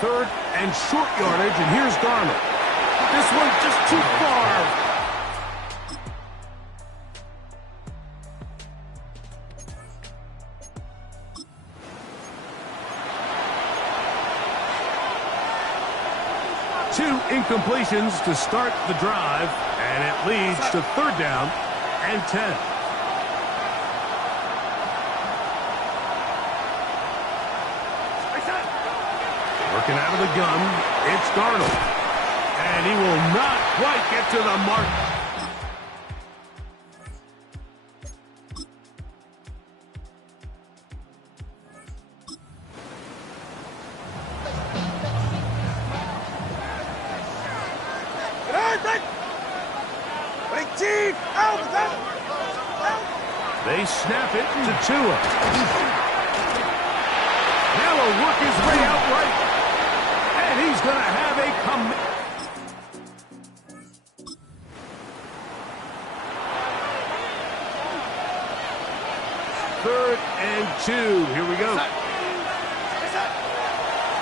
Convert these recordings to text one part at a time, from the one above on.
Third and short yardage, and here's Darnold. This one's just too far. Two incompletions to start the drive, and it leads to third down and 10. Working out of the gun, it's Darnold. And he will not quite get to the mark. They snap it to Tua. Now will work his way out right. And he's going to have a third and 2. Here we go.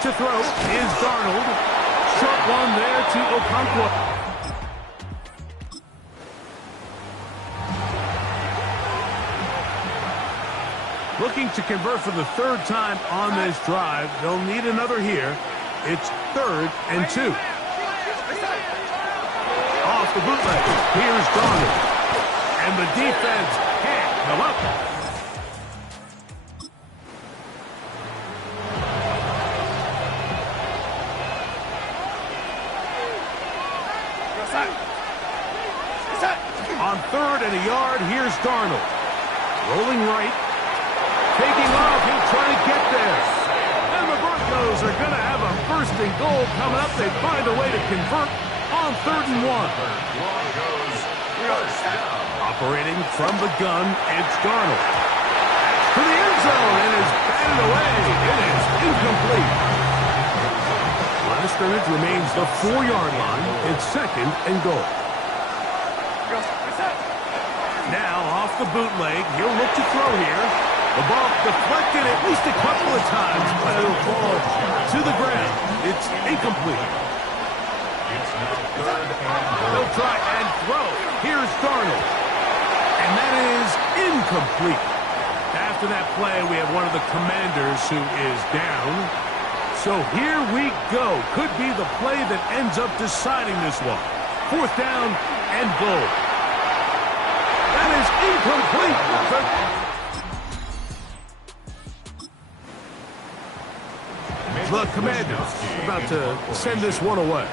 To throw is Darnold. Short one there to Okonkwo. Looking to convert for the third time on this drive. They'll need another here. It's third and 2. Off the bootleg. Here's Darnold. And the defense can't come up. On third and a yard, here's Darnold. Rolling right. Taking off, he'll try to get there. And the Broncos are going to have a first and goal coming up. They find a way to convert on third and 1. Operating from the gun, it's Darnold. To the end zone and is batted away. It is incomplete. Line of scrimmage remains the 4-yard line. It's second and goal. Now off the bootleg, he'll look to throw here. The ball deflected at least a couple of times, but it'll fall to the ground. It's incomplete. They'll try and throw. Here's Darnold. And that is incomplete. After that play, we have one of the Commanders who is down. So here we go. Could be the play that ends up deciding this one. Fourth down and goal. That is incomplete. The Commanders about to send this one away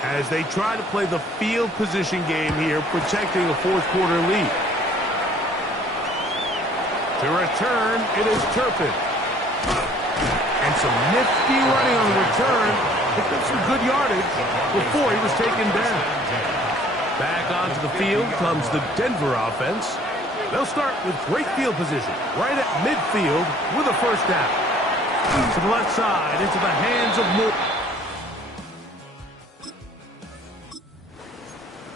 as they try to play the field position game here, protecting a fourth-quarter lead. To return, it is Turpin. And some nifty running on the return. Picked up some good yardage before he was taken down. Back onto the field comes the Denver offense. They'll start with great field position right at midfield with a first down. To the left side, into the hands of Moore.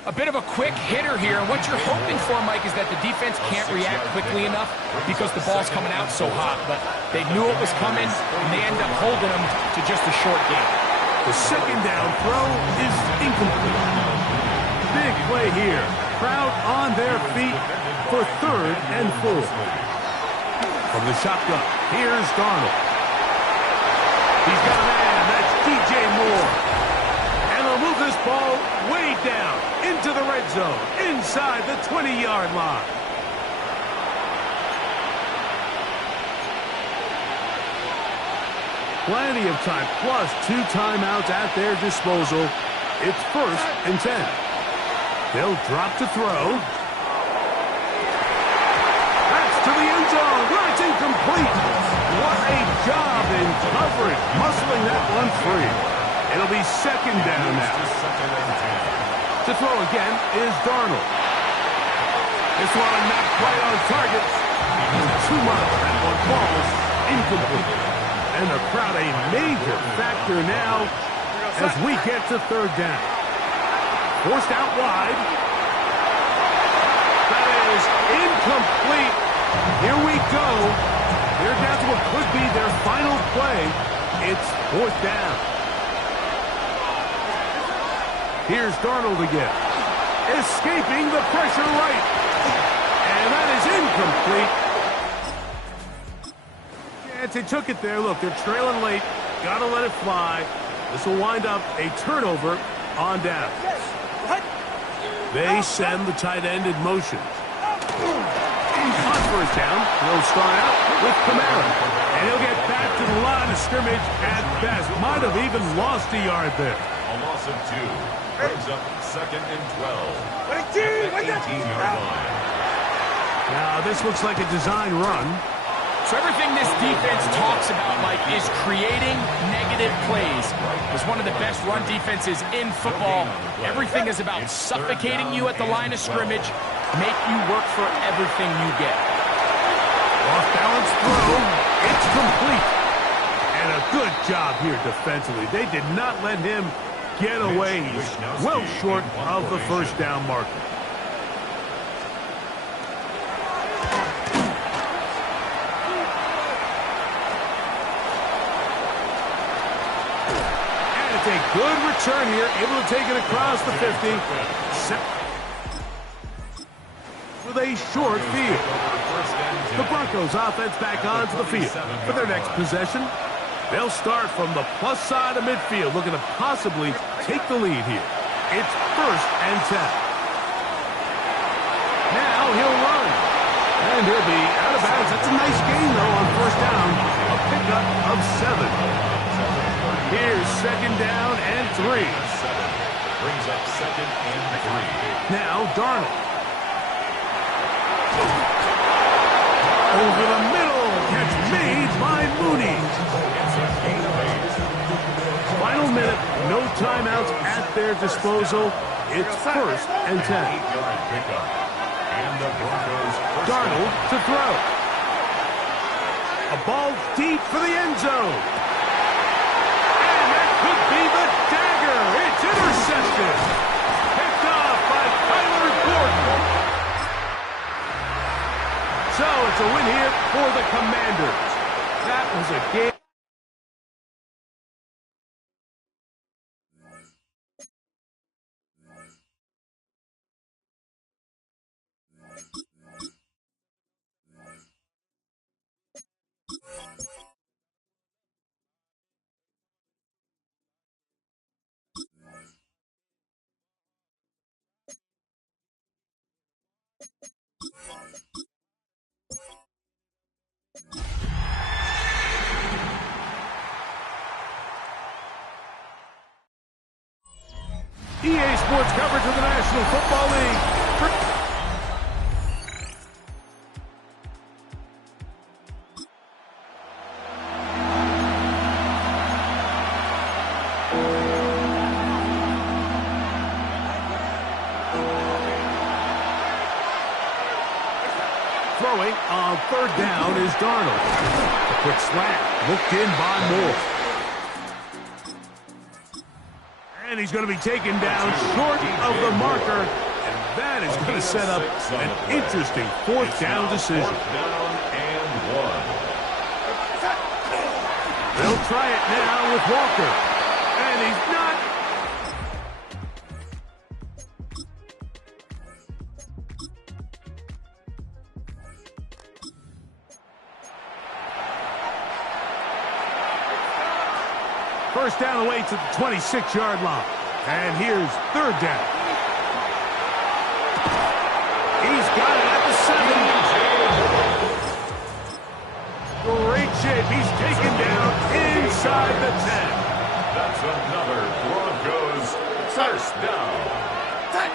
A bit of a quick hitter here. And what you're hoping for, Mike, is that the defense can't react quickly enough because the ball's coming out so hot. But they knew it was coming, and they end up holding them to just a short game. The second down throw is incomplete. Big play here. Crowd on their feet for third and 4. From the shotgun, here's Darnold. He's got a man. That's DJ Moore. And they'll move this ball way down into the red zone, inside the 20-yard line. Plenty of time, plus 2 timeouts at their disposal. It's first and 10. They'll drop to throw. That's to the end zone, where it's incomplete. What a job in coverage, muscling that one free. It'll be second down now. To throw again is Darnold. This one not quite on target. Too much. That one falls incomplete. And the crowd a major factor now as we get to third down. Forced out wide. That is incomplete. Here we go. They're down to what could be their final play. It's fourth down. Here's Darnold again. Escaping the pressure right. And that is incomplete. Yeah, they took it there. Look, they're trailing late. Got to let it fly. This will wind up a turnover on down. They send the tight end in motion. On first down, he'll start out with Kamara. And he'll get back to the line of scrimmage at best. Might have even lost a yard there. A loss of 2. Brings up 2nd and 12. At the 18-yard line. Now, this looks like a design run. So everything this defense talks about, Mike, is creating negative plays. It's one of the best run defenses in football. Everything is about suffocating you at the line of scrimmage, make you work for everything you get. Off-balance throw. It's complete. And a good job here defensively. They did not let him get away. He's well short of the first down marker. A good return here, able to take it across the 50. With a short field. The Broncos offense back onto the field for their next possession. They'll start from the plus side of midfield, looking to possibly take the lead here. It's 1st and 10. Now he'll run. And he'll be out of bounds. That's a nice gain, though, on first down. A pickup of 7. Here's 2nd down and 3. Brings up 2nd and 3. Now Darnold. Over the middle. Catch made by Mooney. Final minute. No timeouts at their disposal. It's 1st and 10. And the Broncos Darnold to throw. A ball deep for the end zone. Be the dagger. It's intercepted. Picked off by Kyler Gordon. So it's a win here for the Commanders. That was a game. EA Sports coverage of the National Football League. Throwing on 3rd down is Darnold. A quick slant, looked in by Moore. And he's going to be taken down short of the marker. And that is going to set up an interesting 4th down decision. 4th down and 1. They'll try it now with Walker. And he's not. First down away to the 26-yard line. And here's 3rd down. He's got it at the 7. Great shape. He's taken down inside the 10. That's another Broncos first down.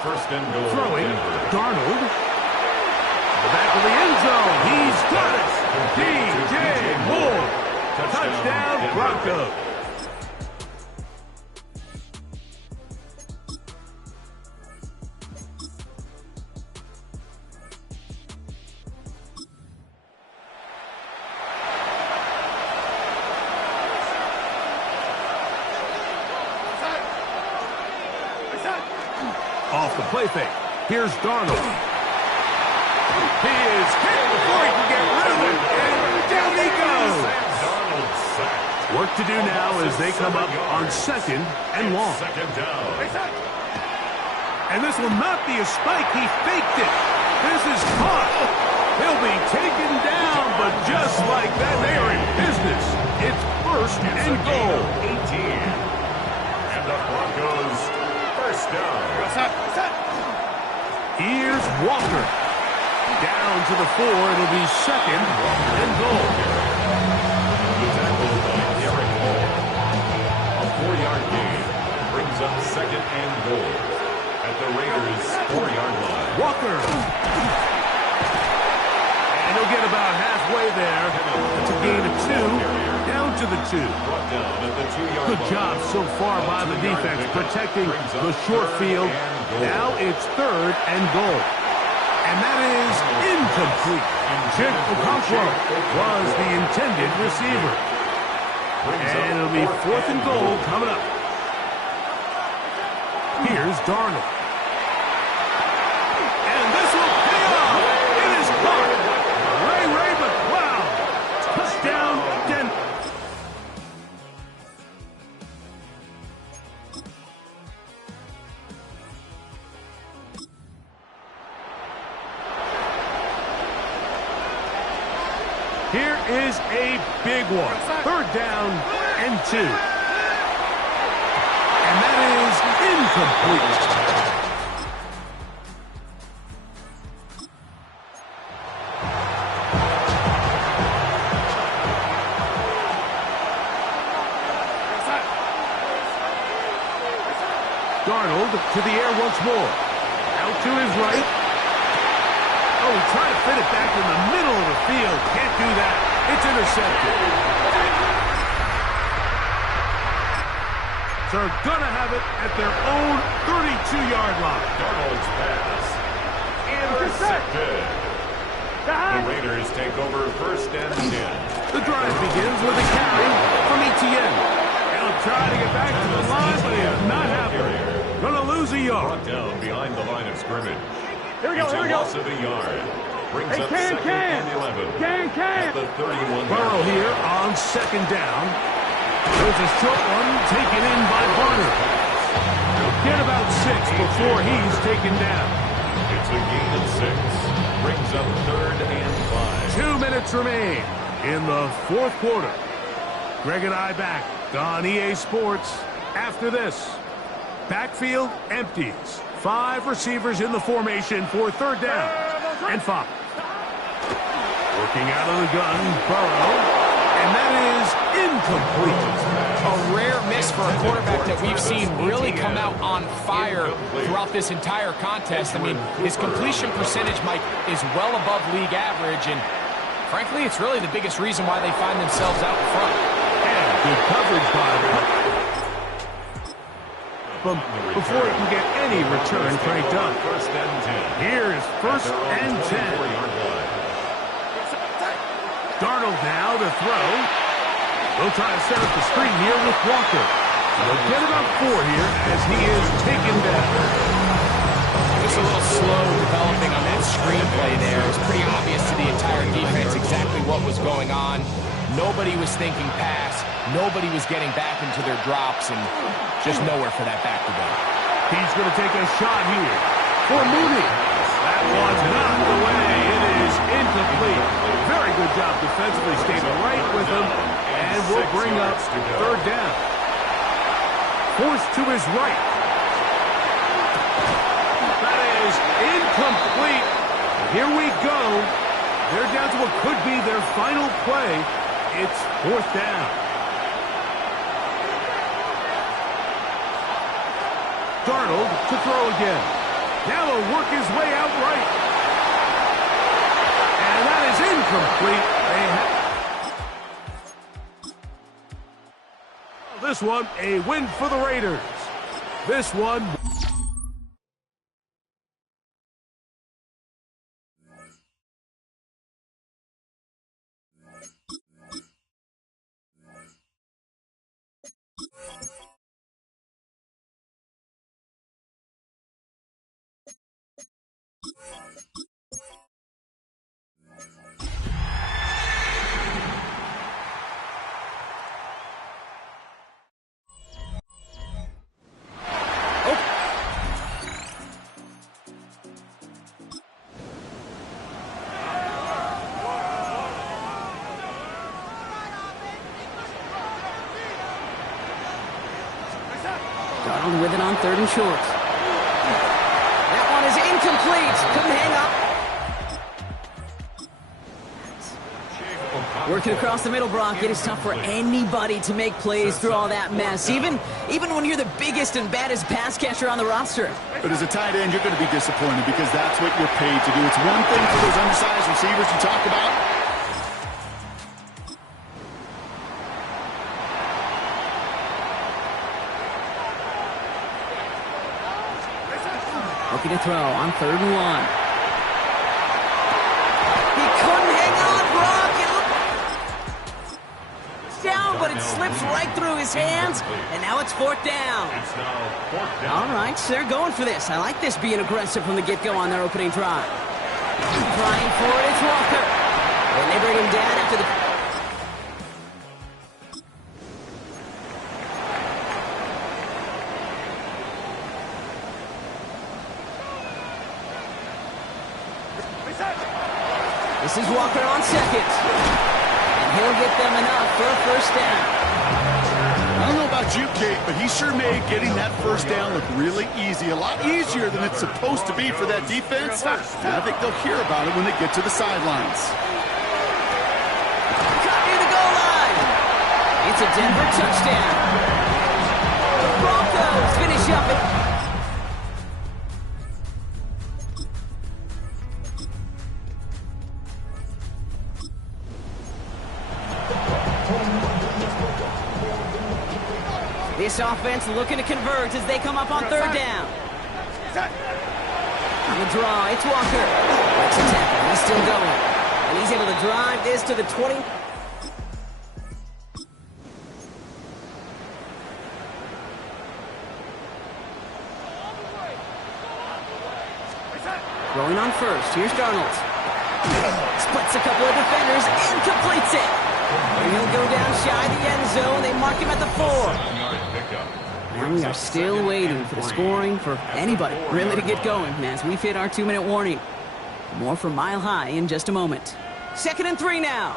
1st and goal. Throwing Darnold. The back of the end zone. He's got it. DJ Moore. Touchdown Broncos. Off the play fake. Here's Darnold. He is hit before he can get rid of it, and down he goes. Darnold sacked. Work to do now as they come up on 2nd and long. Second down. And this will not be a spike. He faked it. This is caught. He'll be taken down, but just like that, they are in business. It's 1st and goal. 18. And the Broncos first down. Here's Walker. Down to the 4. It'll be 2nd and goal. Tackled by Derek Hall. A 4-yard gain brings up 2nd and goal at the Raiders' 4-yard line. Walker. And he'll get about halfway there. It's a gain of 2. Down to the 2. Brought down at the 2-yard line. Good job so far by the defense protecting the short field. Now it's 3rd and goal. And that is incomplete. Chip Okonkwo was the intended receiver. And it'll be 4th and goal coming up. Here's Darnold. And this will pay off. It is caught. Ray McCloud. Touchdown, Denver. Here is a big one. 3rd down and 2. And that is incomplete. Darnold to the air once more. Out to his right. Oh, he tried to fit it back in the middle of the field. Can't do that. It's intercepted. They're going to have it at their own 32-yard line. Darnold's pass. Intercepted. The Raiders take over 1st and 10. The drive begins with a carry from Etienne. He'll try to get back to the line, but it's not happening. Going to lose a yard. Brought down behind the line of scrimmage. Here we go, It's here a we go. loss of a yard. Brings up Can. 2nd and 11. At the 31. Burrow here on 2nd down. There's a short one taken in by Barner. He'll get about 6 before he's taken down. It's a gain of 6. Brings up 3rd and 5. 2 minutes remain in the 4th quarter. Greg and I back on EA Sports after this. Backfield empties. 5 receivers in the formation for 3rd down and 5. Working out of the gun, Burrow, and that is incomplete. A rare miss for a quarterback that we've seen really come out on fire throughout this entire contest. I mean, his completion percentage, Mike, is well above league average, and frankly, it's really the biggest reason why they find themselves out in front. And good coverage by them. But before he can get any return cranked up. 1st and 10. Here is 1st and 10. 24-yard line. Darnold now to throw. They'll try to set up the screen here with Walker. They'll get about 4 here as he is taken down. Just a little slow developing on that screenplay there. It was pretty obvious to the entire defense exactly what was going on. Nobody was thinking pass. Nobody was getting back into their drops, and just nowhere for that back to go. He's going to take a shot here for Mooney. That one's not the way. It is incomplete. Very good job defensively. Stayed right with him, and will bring up 3rd down. Forced to his right. That is incomplete. Here we go. They're down to what could be their final play. It's 4th down. Darnold to throw again. Now he'll work his way out right. And that is incomplete. This one, a win for the Raiders. This one... Darnold with it on 3rd and short. That one is incomplete. Couldn't hang up. Working across the middle, Brock. It is tough for anybody to make plays through all that mess, even when you're the biggest and baddest pass catcher on the roster. But as a tight end, you're going to be disappointed because that's what you're paid to do. It's one thing for those undersized receivers you talk about. Looking to throw on 3rd and 1. He couldn't hang on, Brock. It looked down, but it slips right through his hands, and now it's 4th down. All right, so they're going for this. I like this being aggressive from the get-go on their opening drive. Trying for it, it's Walker. And they bring him down after the... This is Walker on 2nd. And he'll get them enough for a 1st down. I don't know about you, Kate, but he sure made getting that 1st down look really easy. A lot easier than it's supposed to be for that defense. And I think they'll hear about it when they get to the sidelines. Cut near the goal line. It's a Denver touchdown. The Broncos finish up it. This offense looking to convert as they come up on 3rd down. On the draw, it's Walker. Breaks a tackle. He's still going. And he's able to drive this to the 20. Throwing on 1st. Here's Darnold. Splits a couple of defenders and completes it. And he'll go down shy of the end zone. They mark him at the 4. And we are still waiting for the scoring for anybody really to get going as we've hit our 2-minute warning. More from Mile High in just a moment. 2nd and 3 now.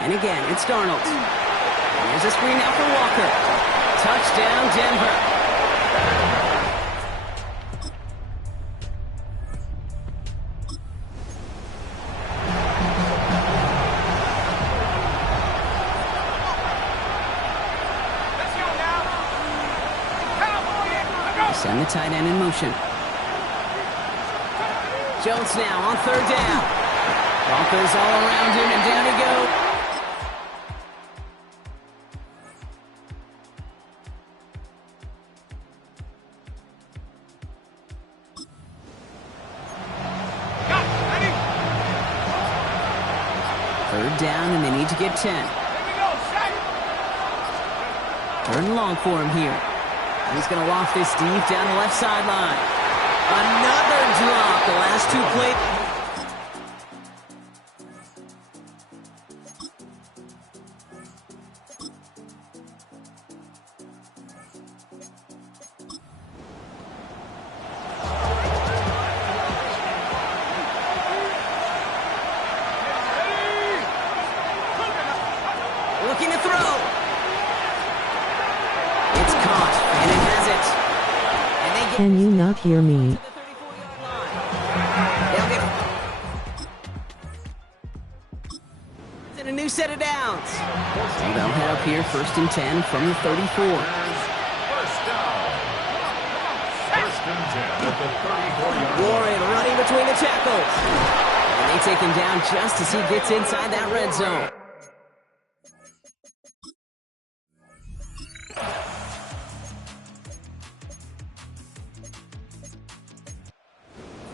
And again, it's Darnold. Here's a screen now for Walker. Touchdown, Denver. Send the tight end in motion. Jones now on 3rd down. Broncos all around him, and down he goes. Third down, and they need to get 10. 3rd and long for him here. He's going to loft this deep down the left sideline. Another drop. The last 2 plays. Looking to throw. It's caught, and it has it. And they get Can you not hear me? to the 34-yard line. They'll get in a new set of downs. So they'll head up here 1st and 10 from the 34. First down. 1st and 10 at the 34-yard line. Warren running between the tackles. And they take him down just as he gets inside that red zone.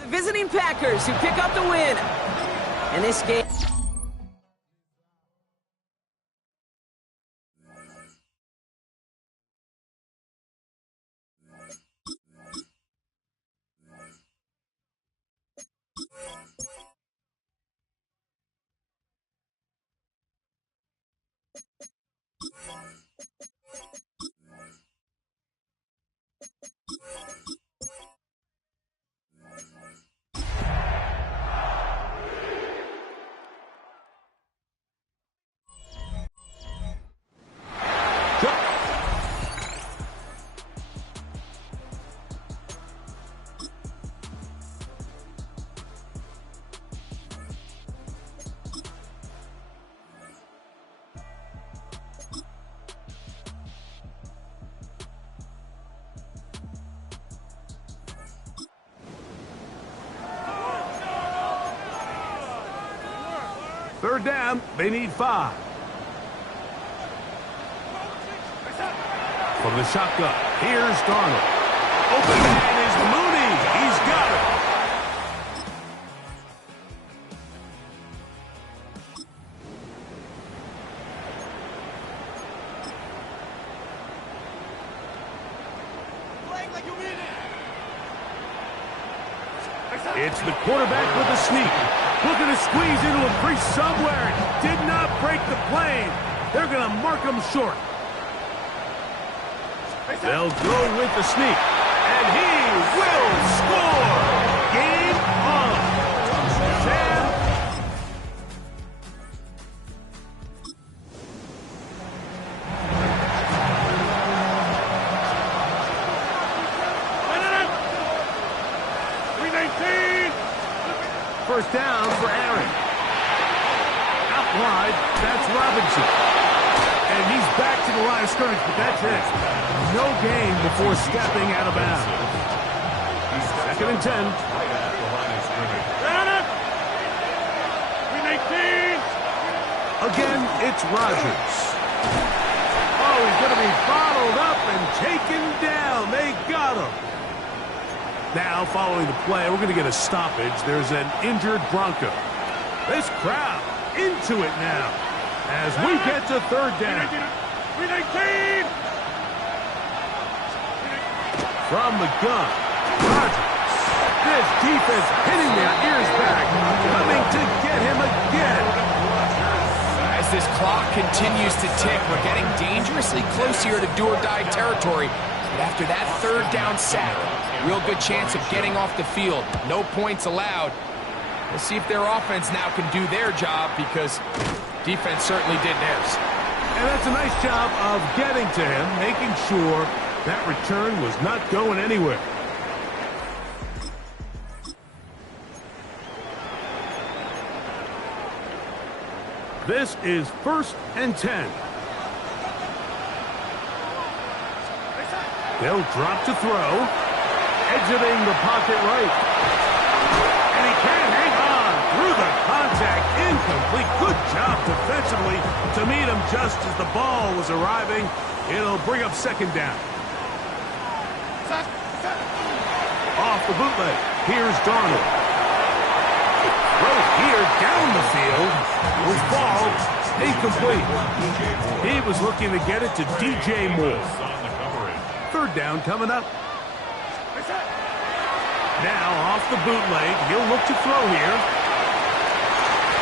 The visiting Packers who pick up the win. And this game... third down. They need 5. From the shotgun, here's Darnold. Open man is Mooney. He's got it. It's the quarterback with a sneak. Looking to squeeze into a crease somewhere. Did not break the plane. They're going to mark him short. They'll go with the sneak. And he will score. Game on. Sam. First down for Aaron. Out wide, that's Robinson. And he's back to the line of scrimmage, but that's it. No gain before stepping out of bounds. Second and 10. Again, it's Rodgers. Oh, he's going to be bottled up and taken down. They got him. Now, following the play, we're going to get a stoppage. There's an injured Bronco. This crowd into it now as we get to third down. From the gun, Rodgers. This defense hitting their ears back, coming to get him again. As this clock continues to tick, we're getting dangerously close here to do-or-die territory. But after that third down sack, real good chance of getting off the field. No points allowed. We'll see if their offense now can do their job, because defense certainly did theirs. And that's a nice job of getting to him, making sure that return was not going anywhere. This is first and 10. They'll drop to throw. Exiting the pocket right. And he can't hang on through the contact. Incomplete. Good job defensively to meet him just as the ball was arriving. It'll bring up second down. Off the bootleg. Here's Darnold. Throw here down the field. Will fall. Incomplete. He was looking to get it to DJ Moore. Third down coming up. Now off the bootleg, he'll look to throw here.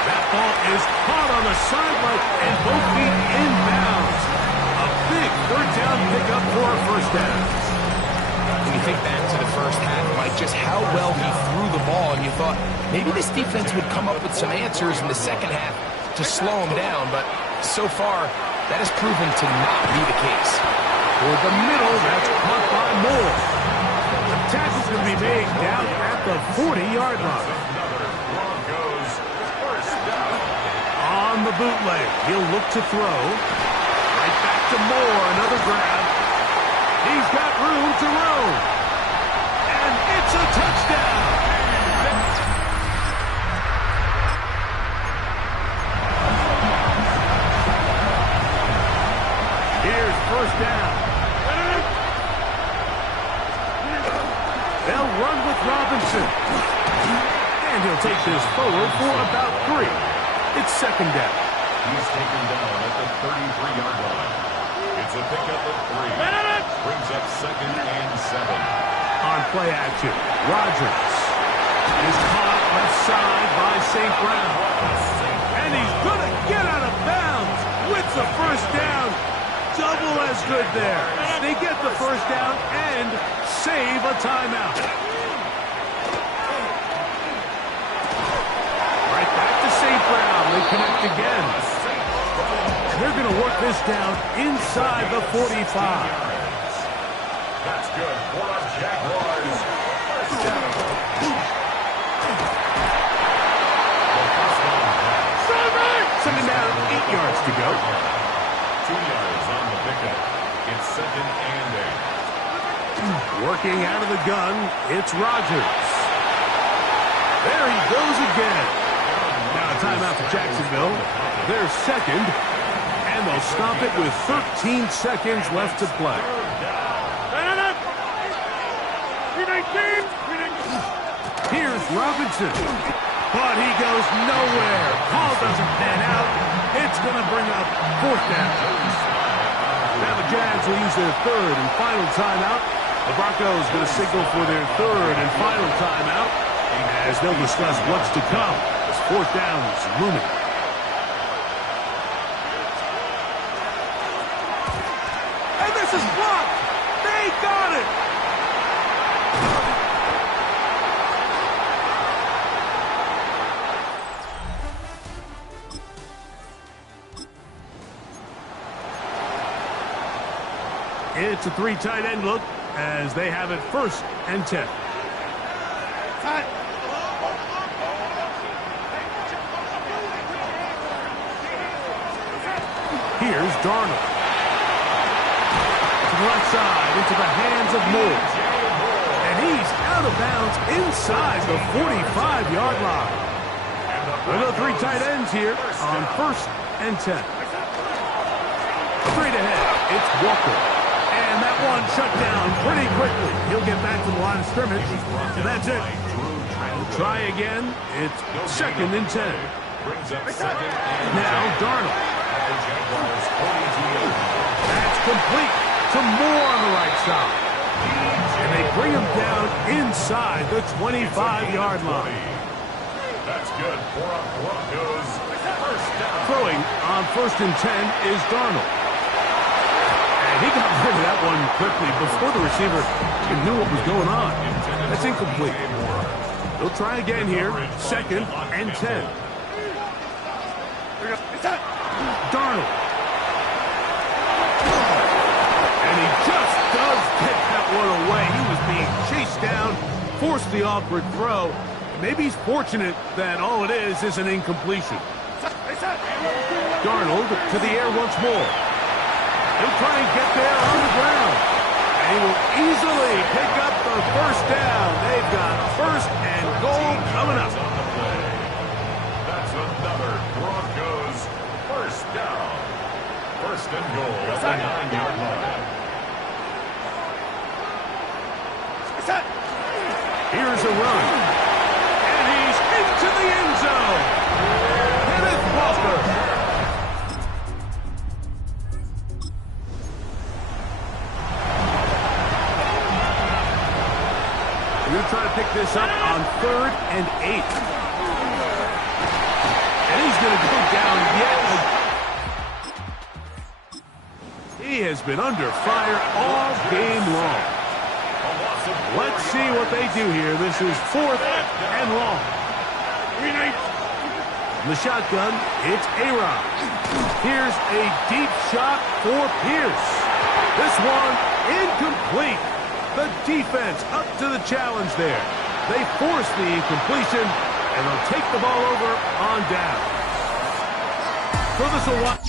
That ball is caught on the sideline and both feet inbounds. A big third down pickup for a first down. When you think back to the first half, Mike, just how well he threw the ball, and you thought maybe this defense would come up with some answers in the second half to slow him down, but so far that has proven to not be the case. Toward the middle, that's caught by Moore. The tackle's going to be made down at the 40-yard line. On the bootleg, he'll look to throw. Right back to Moore, another grab. He's got room to roam. And it's a touchdown. Here's first down. They'll run with Robinson. And he'll take this forward for about 3. It's second down. He's taken down at the 33-yard line. It's a pickup of 3. Brings up second and 7. On play action, Rodgers is caught left side by St. Brown. And he's going to get out of bounds with the first down. Double as good there. They get the first down and save a timeout. Right back to St. Brown. They connect again. They're going to work this down inside the 45. That's good for the Jaguars. First down. Second down, 8 yards to go. 2 yards on the pickup. It's second and 8. Working out of the gun, it's Rodgers. There he goes again. Now timeout for Jacksonville. Their second, and they'll stop it with 13 seconds left to play. Here's Robinson. But he goes nowhere. Call doesn't pan out. It's going to bring up fourth down. Now the Jags will use their third and final timeout. The Broncos going to signal for their third and final timeout as they'll discuss what's to come as fourth down is looming. And this is blocked. They got it. It's a three tight end look as they have it first and 10. Here's Darnold. To the left side into the hands of Moore. And he's out of bounds inside the 45-yard line. Another three tight ends here on first and 10. Straight ahead, it's Walker. And that one shut down pretty quickly. He'll get back to the line of scrimmage. And that's it. We'll try again. It's second and 10. Now Darnold. That's complete to Moore on the right side. And they bring him down inside the 25-yard line. That's good for a Broncos first down. Throwing on first and 10 is Darnold. He got rid of that one quickly before the receiver even knew what was going on. That's incomplete. They'll try again here. Second and 10. Darnold. And he just does get that one away. He was being chased down, forced the awkward throw. Maybe he's fortunate that all it is an incompletion. Darnold to the air once more. He'll try and get there on the ground. And he will easily pick up the first down. They've got first and goal coming up. That's another Broncos first down. First and goal at the 9-yard line. Here's a run. And he's into the end zone. Kenneth Walker. We're going to try to pick this up on third and 8. And he's going to go down yet. He has been under fire all game long. Let's see what they do here. This is fourth and long. In the shotgun, it's A-Rod. Here's a deep shot for Pierce. This one incomplete. The defense up to the challenge there. They force the incompletion, and they'll take the ball over on down. So this will watch.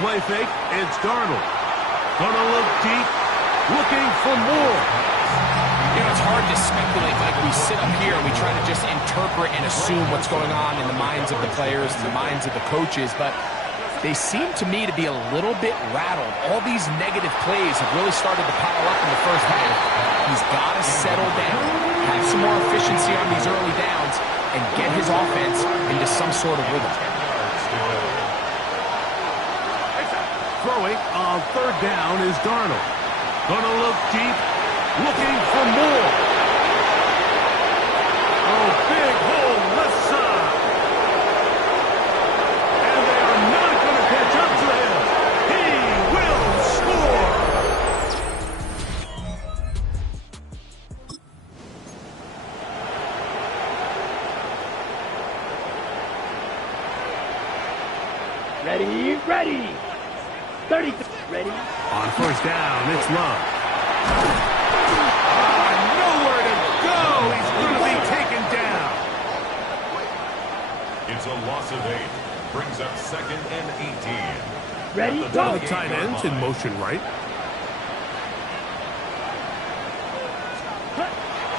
Play fake, it's Darnold. Gonna look deep, looking for more. You know, it's hard to speculate. Like, we sit up here and we try to just interpret and assume what's going on in the minds of the players and the minds of the coaches, but they seem to me to be a little bit rattled. All these negative plays have really started to pile up in the first half. He's got to settle down, have some more efficiency on these early downs, and get his offense into some sort of rhythm. Throwing on third down is Darnold. Gonna look deep, looking for more. Oh, big hole left side. And they are not going to catch up to him. He will score. Ready, ready. 30, ready. On first down, it's Love. Nowhere to go. He's going to be taken down. It's a loss of 8. Brings up 2nd and 18. Ready, At go. The tight ends in motion right.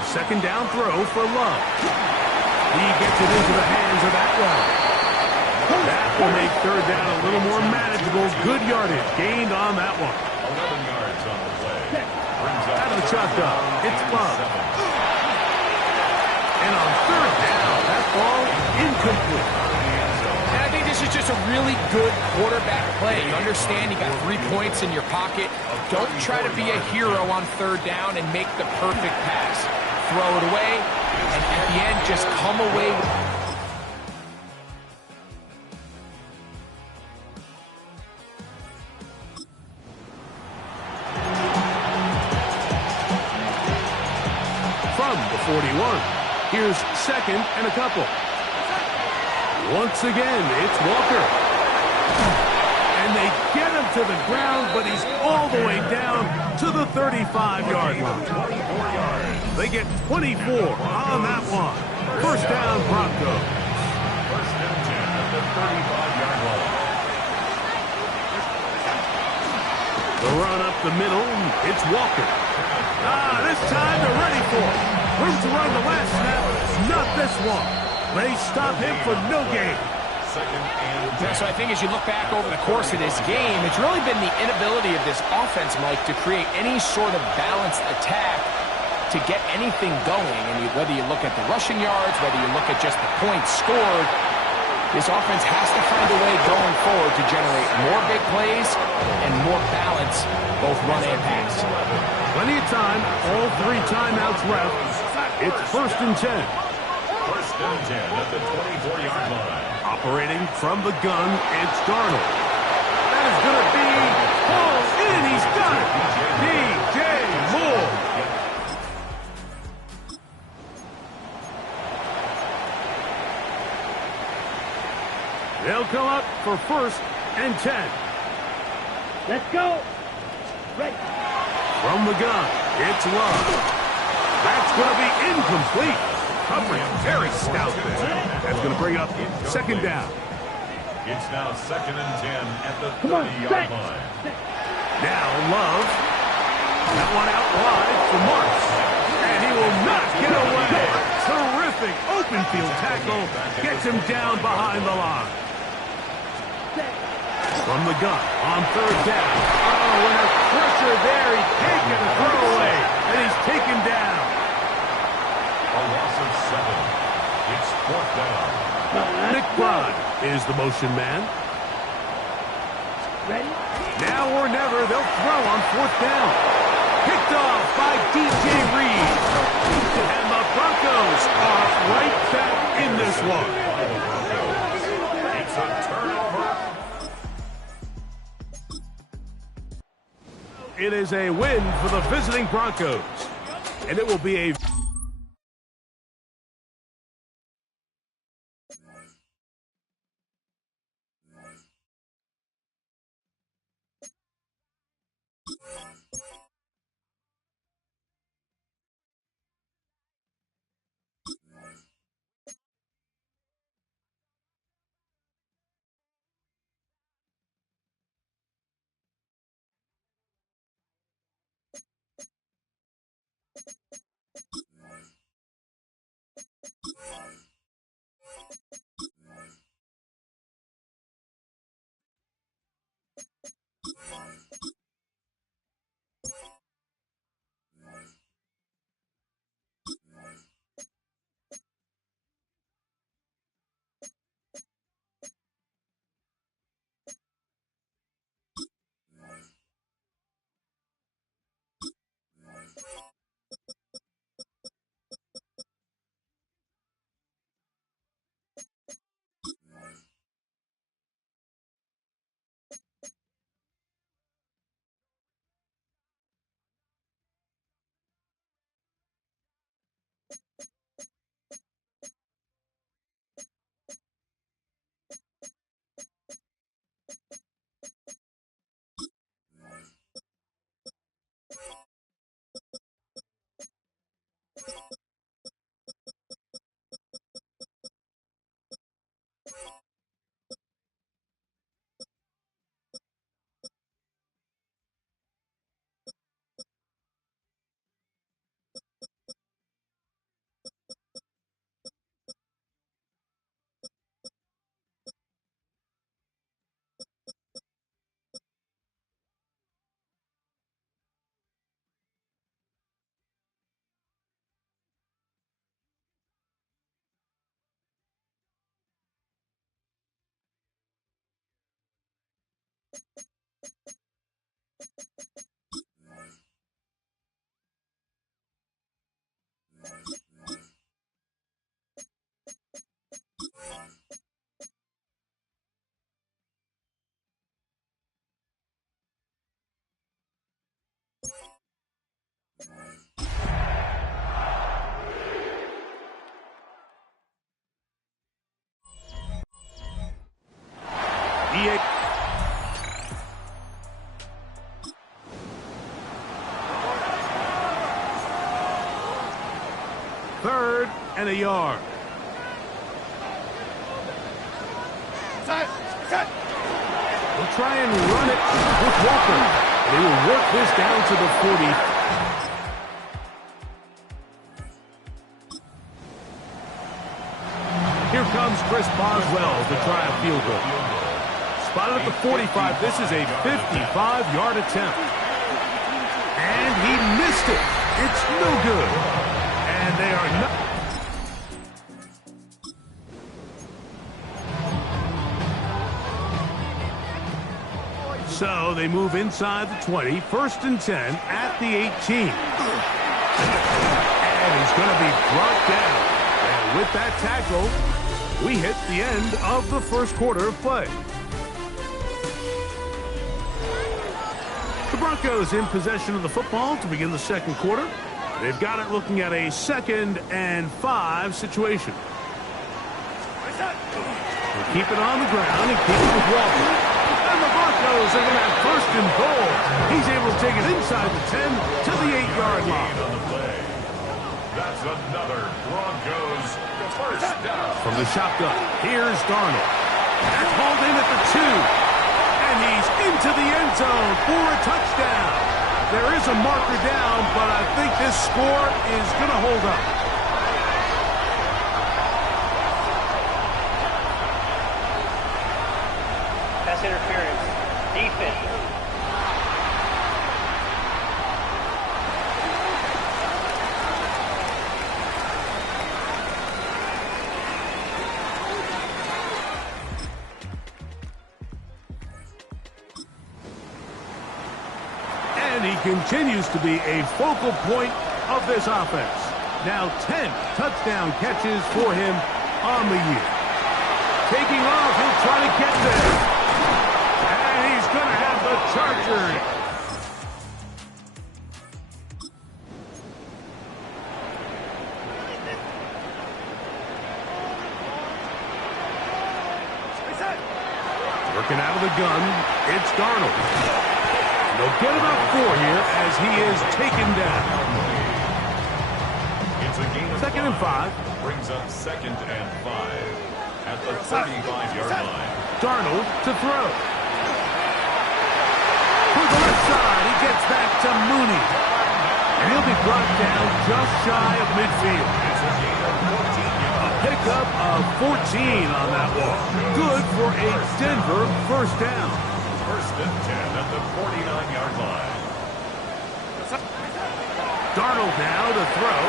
Second down throw for Love. He gets it into the hands of Atwell. That will make third down a little more manageable. Good yardage gained on that one. 11 yards on the play. Brings up Out of the shotgun, it's Love. 7. And on third down, that ball incomplete. And I think this is just a really good quarterback play. You understand you got 3 points in your pocket. Don't try to be a hero on third down and make the perfect pass. Throw it away, and at the end, just come away with From the 41, here's second and a couple. Once again, it's Walker. And they get him to the ground, but he's all the way down to the 35-yard line. They get 24 on that one. First down, Broncos. First and 10 at the 35-yard line. The run up the middle, it's Walker. This time they're ready for it. Room to run the last snap, not this one. They stop him for no gain. Second and 10. Yeah, so I think as you look back over the course of this game, it's really been the inability of this offense, Mike, to create any sort of balanced attack to get anything going. And whether you look at the rushing yards, whether you look at just the points scored, this offense has to find a way going forward to generate more big plays and more balance, both run and pass. Plenty of time, all 3 timeouts left. It's first and 10. First and 10 at the 24-yard line. Operating from the gun, it's Darnold. That is going to be pulled in. He's got it. DJ Moore. They'll come up for first and 10. Let's go. Ready. From the gun, it's Love. That's going to be incomplete. Coverage very stout. That's going to bring up second down. It's now 2nd and 10 at the Come on, 30-yard set. line. Now Love. That one out wide for Marks. And he will not get away. Terrific open field tackle. Gets him down behind the line. From the gun on third down. Oh, and a pressure there. He can't get a throw away. And he's taken down. A loss of 7. It's 4th down. Nick Broad is the motion man. Ready. Now or never, they'll throw on 4th down. Picked off by DJ Reed. And the Broncos are right back in this one. It's a turnover. It is a win for the visiting Broncos. And it will be a Third and a yard. They'll try and run it with Walker. They will work this down to the 40. Here comes Chris Boswell to try a field goal. Spotted at the 45. This is a 55-yard attempt. And he missed it. It's no good. And they are not. So they move inside the 20, 1st and 10 at the 18. And he's going to be brought down. And with that tackle, we hit the end of the first quarter of play. The Broncos in possession of the football to begin the second quarter. They've got it looking at a 2nd and 5 situation. They keep it on the ground and keep it with Walker. And the Broncos are going to have 1st and goal. He's able to take it inside the 10 to the 8-yard line. On the play. That's another Broncos first down. From the shotgun, here's Darnold. That's hauled in at the 2. And he's into the end zone for a touchdown. There is a marker down, but I think this score is going to hold up. Pass interference. Defense. And he continues to be a focal point of this offense. Now 10 touchdown catches for him on the year. Taking off, he'll try to get there. And he's going to have the Chargers. Working out of the gun, it's Darnold. They'll get about 4 here as he is taken down. It's a gain of 2nd and 5. Brings up 2nd and 5 at the 35-yard line. Darnold to throw. To the left side, he gets back to Mooney. And he'll be brought down just shy of midfield. It's a gain of 14 yards. A pickup of 14 on that walk. Good for a Denver first down. 1st and 10 at the 49-yard line. Darnold now to throw.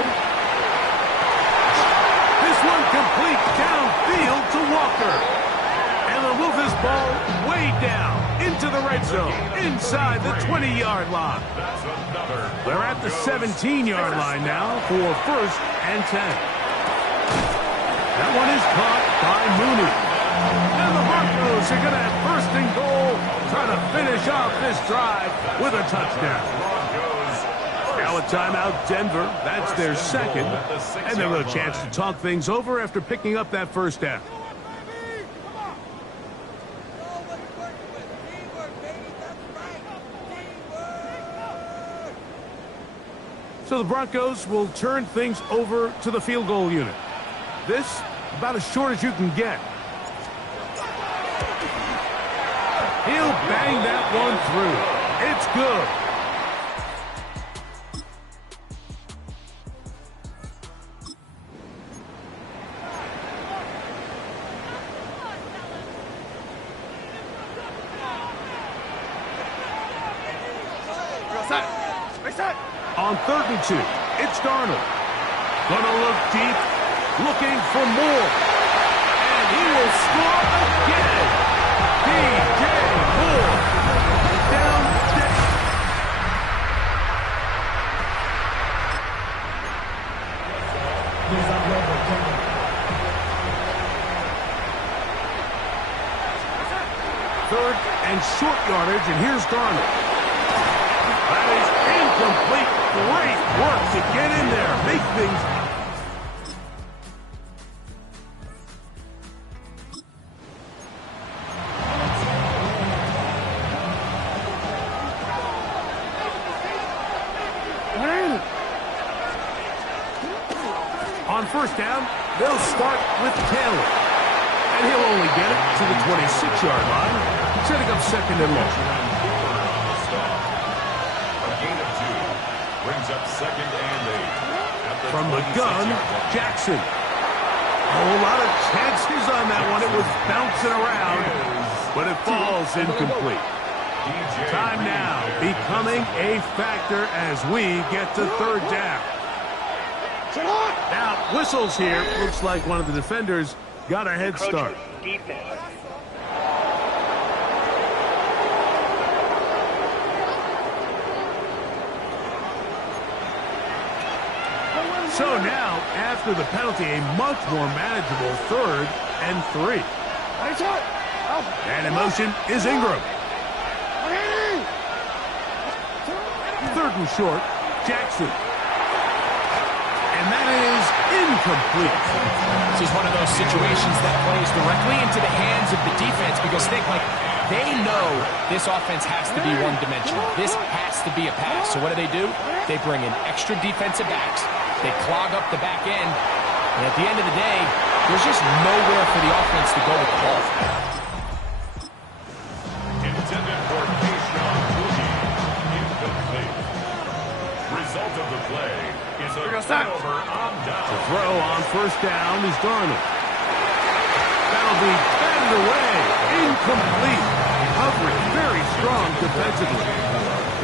This one complete downfield to Walker. And they'll move this ball way down into the red zone, inside the 20-yard line. That's another. They're at the 17-yard line now for 1st and 10. That one is caught by Mooney. And the Broncos are going to have 1st and goal, trying to finish off this drive with a touchdown. Now a timeout, Denver. That's their 2nd. And they'll have a chance to talk things over after picking up that 1st down. So the Broncos will turn things over to the field goal unit. This, about as short as you can get. He'll bang that one through. It's good. On 3rd and 2, it's Darnold. Gonna look deep, looking for more. And he will score again. DJ Moore and short yardage, and here's Darnold. That is incomplete. Great work to get in there. Make things... On first down, they'll start with Taylor. And he'll only get it to the 26-yard line, setting up second and long. A gain of 2 brings up second and 8. From the gun, Jackson. A lot of chances on that one. It was bouncing around, but it falls incomplete. Time now becoming a factor as we get to third down. Now, whistles here. Looks like one of the defenders got a head start. Defense. So now, after the penalty, a much more manageable 3rd and 3. And in motion is Ingram. 3rd and short, Jackson. And that is incomplete. This is one of those situations that plays directly into the hands of the defense because they know this offense has to be one-dimensional. This has to be a pass. So what do? They bring in extra defensive backs. They clog up the back end. And at the end of the day, there's just nowhere for the offense to go with the ball. Intended for Keyshawn Boogie. Incomplete. Result of the play is a turnover on down. The throw on first down is Darnold. That'll be batted away. Incomplete. Hovering very strong defensively.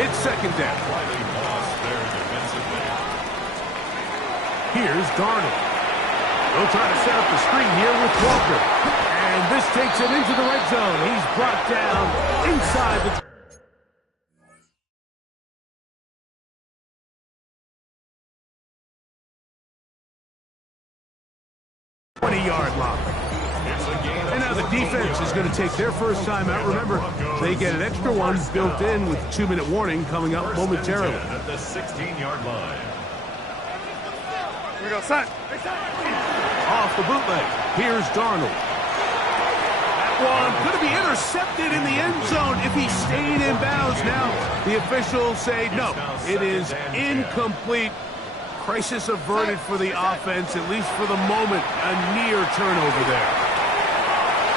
It's second down. Slightly lost there defensively. Here's Darnold. They'll try to set up the screen here with Walker. And this takes it into the red zone. He's brought down inside the... 20-yard line. And now the defense is going to take their first time out. Remember, they get an extra one built in with 2-minute warning coming up momentarily. At the 16-yard line. Here we go, set. Off the bootleg. Here's Darnold. That one going to be intercepted in the end zone if he stayed in bounds. Now the officials say no, it is incomplete. Crisis averted for the offense, at least for the moment. A near turnover there.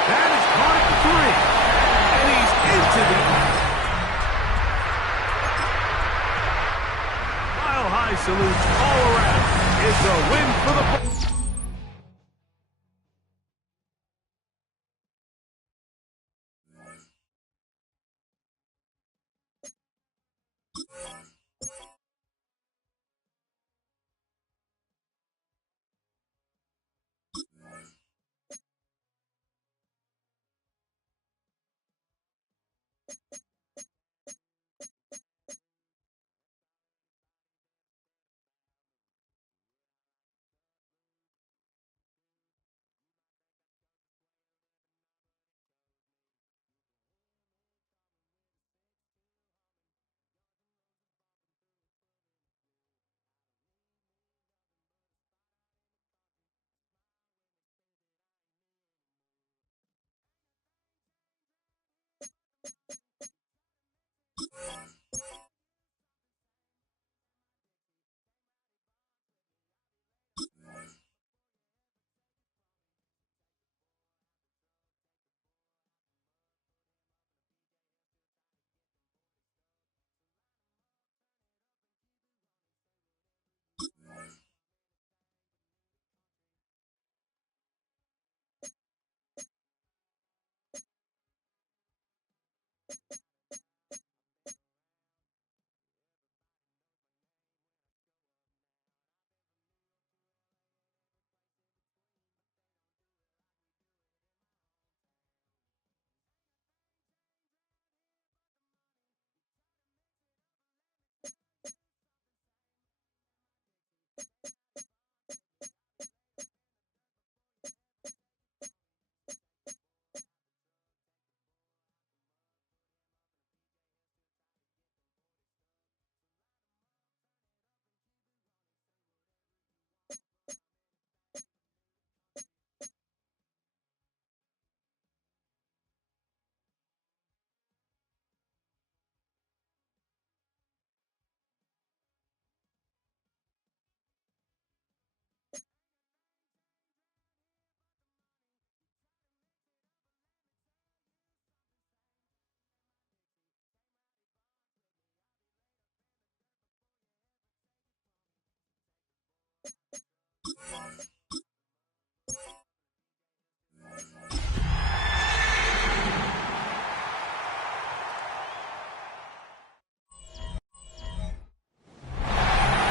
That is caught at the 3. And he's into the... Mile high salutes all around. It's a win for the...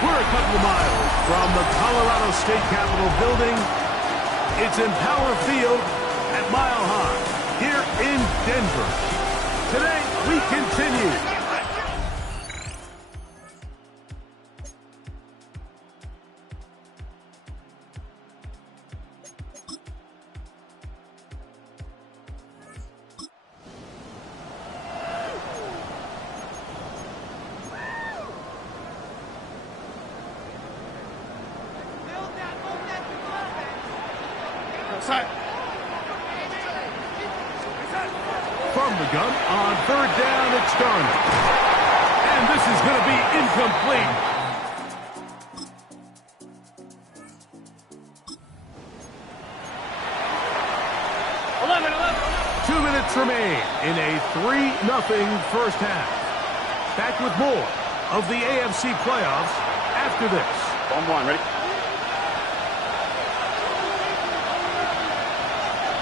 We're a couple of miles from the Colorado State Capitol building. It's Empower Field at Mile High here in Denver. Today, we continue. From the gun on third down, it's Darnold. And this is going to be incomplete. Two minutes remain in a 3-0 first half. Back with more of the AFC playoffs after this. One, ready?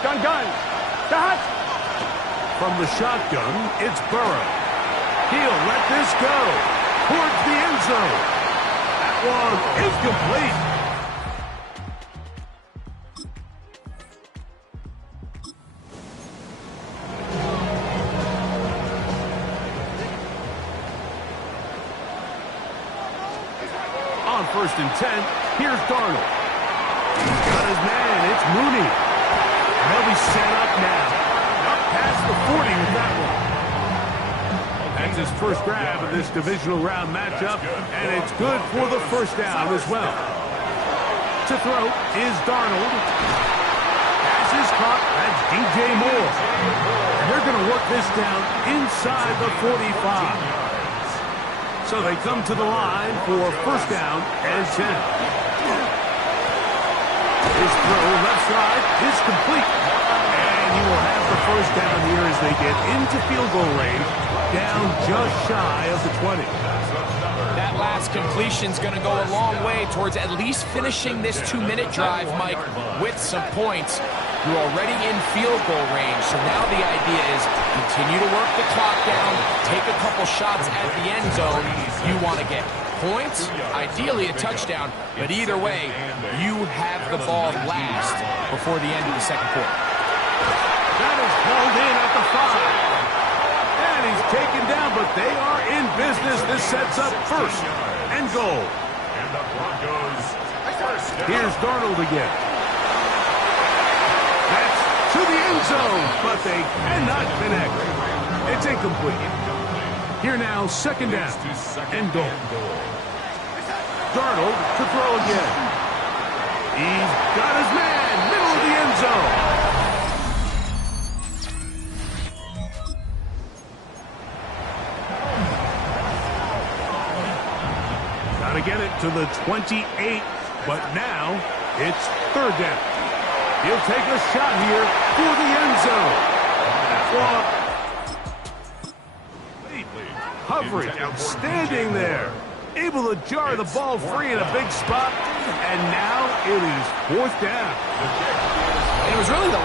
Gun. Start. From the shotgun, it's Burrow. He'll let this go towards the end zone. That one is complete. On 1st and 10, here's Darnold. He's got his man. It's Mooney. They'll be set up now. Up past the 40 with that one. That's his first grab of this divisional round matchup, and it's good for the first down as well. To throw is Darnold. Pass is caught. That's DJ Moore. And they're going to work this down inside the 45. So they come to the line for first down and 10. His throw left side is complete. And he will have the first down here as they get into field goal range, down just shy of the 20. That last completion's going to go a long way towards at least finishing this 2-minute drive, Mike, with some points. You're already in field goal range, so now the idea is continue to work the clock down, take a couple shots at the end zone. You want to get points, ideally a touchdown, but either way, you have the ball last before the end of the second quarter. That is pulled in at the 5. And he's taken down, but they are in business. This sets up first and goal. And the Broncos first down. Here's Darnold again. That's to the end zone, but they cannot connect. It's incomplete. Here now, second down and goal. Darnold to throw again. He's got his man, middle of the end zone. Got to get it to the 28, but now it's third down. He'll take a shot here for the end zone. That one. Coverage outstanding there. Able to jar the ball free in a big spot, and now it is fourth down. It was really the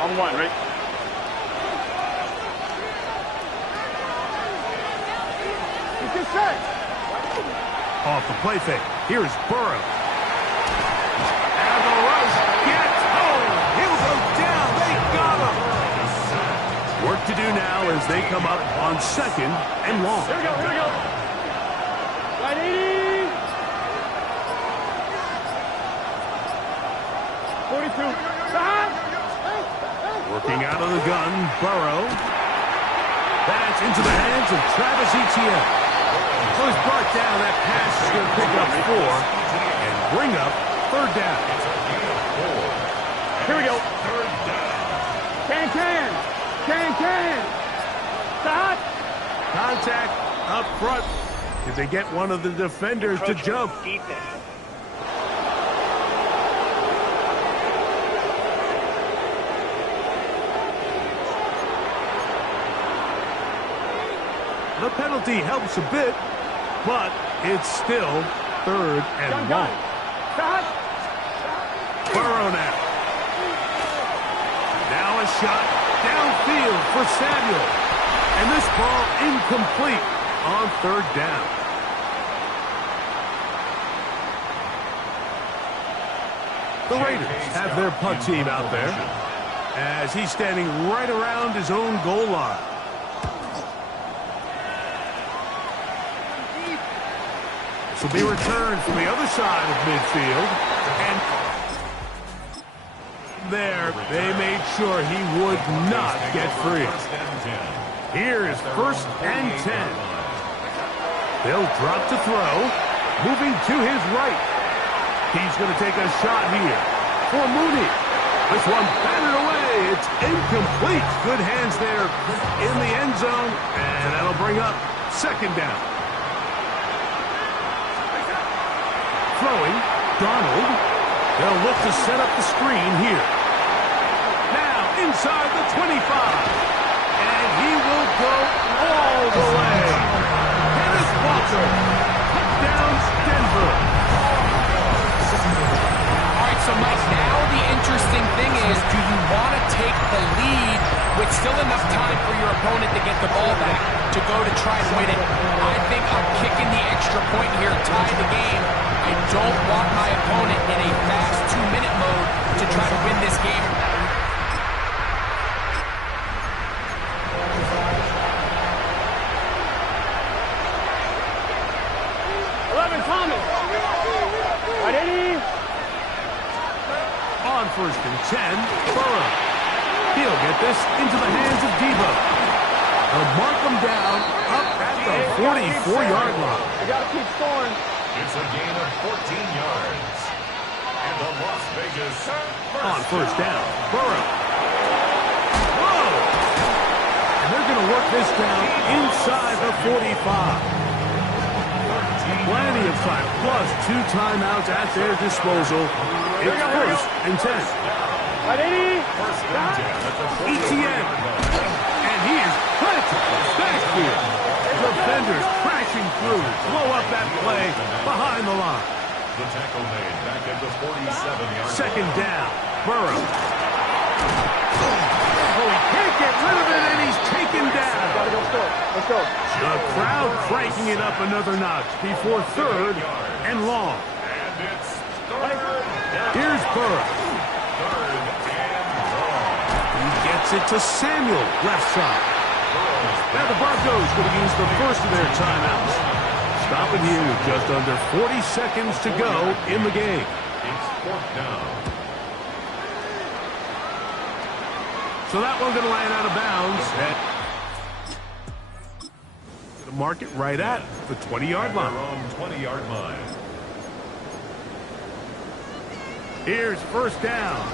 On one, right? Off the play fake. Here's Burrow. And the rush gets home. He'll go down. They got him. Work to do now as they come up on second and long. Here we go. Line 80. 42. Working out of the gun, Burrow. That's into the hands of Travis Etienne. So he's brought down. That pass is going to pick up 4 and bring up third down. Here we go. Can. Stop. Contact up front. Did they get one of the defenders to jump? Defense. The penalty helps a bit, but it's still third and long. Burrow now. shot downfield for Samuel. And this ball incomplete on third down. The Raiders have their punt team out there as he's standing right around his own goal line. This will be returned from the other side of midfield. And there, they made sure he would not get free. Here is 1st and 10. They'll drop to throw. Moving to his right. He's going to take a shot here for Mooney. This one batted away. It's incomplete. Good hands there in the end zone. And that'll bring up 2nd down. Throwing, Donald. They'll look to set up the screen here. Now inside the 25. And he will go all the way. Dennis Walker. Touchdowns, Denver. All right, so Mike, now the interesting thing is, do you want to take the lead with still enough time for your opponent to get the ball back to go to try and win it? I think I'm kicking the extra point here, tie the game. I don't want my opponent in a fast 2-minute mode to try to win this game. On 1st and 10, Burrow. He'll get this into the hands of Debo. They'll mark him down up at the 44-yard line. You got to keep scoring. It's a gain of 14 yards. And the Las Vegas On 1st down, Burrow. Whoa! And they're going to work this down inside the 45. Plenty of time, plus 2 timeouts at their disposal. It's 1st and 10. ETN. And he is planted backfield. Defenders crashing through. Blow up that play behind the line. The tackle made back at the 47-yard 2nd down. Burrow. Oh, he can't get rid of it, and he's taken down. Gotta go score. Let's go. The crowd cranking it up another notch before 3rd and long. And it's 3rd down. Here's Burrow. 3rd and long. He gets it to Samuel, left side. Now the Broncos going to use the first of their timeouts. Stopping here with just under 40 seconds to go in the game. It's 4th down. So that one's going to land out of bounds. Going to mark it right at the 20-yard line. Their own 20-yard line. Here's 1st down.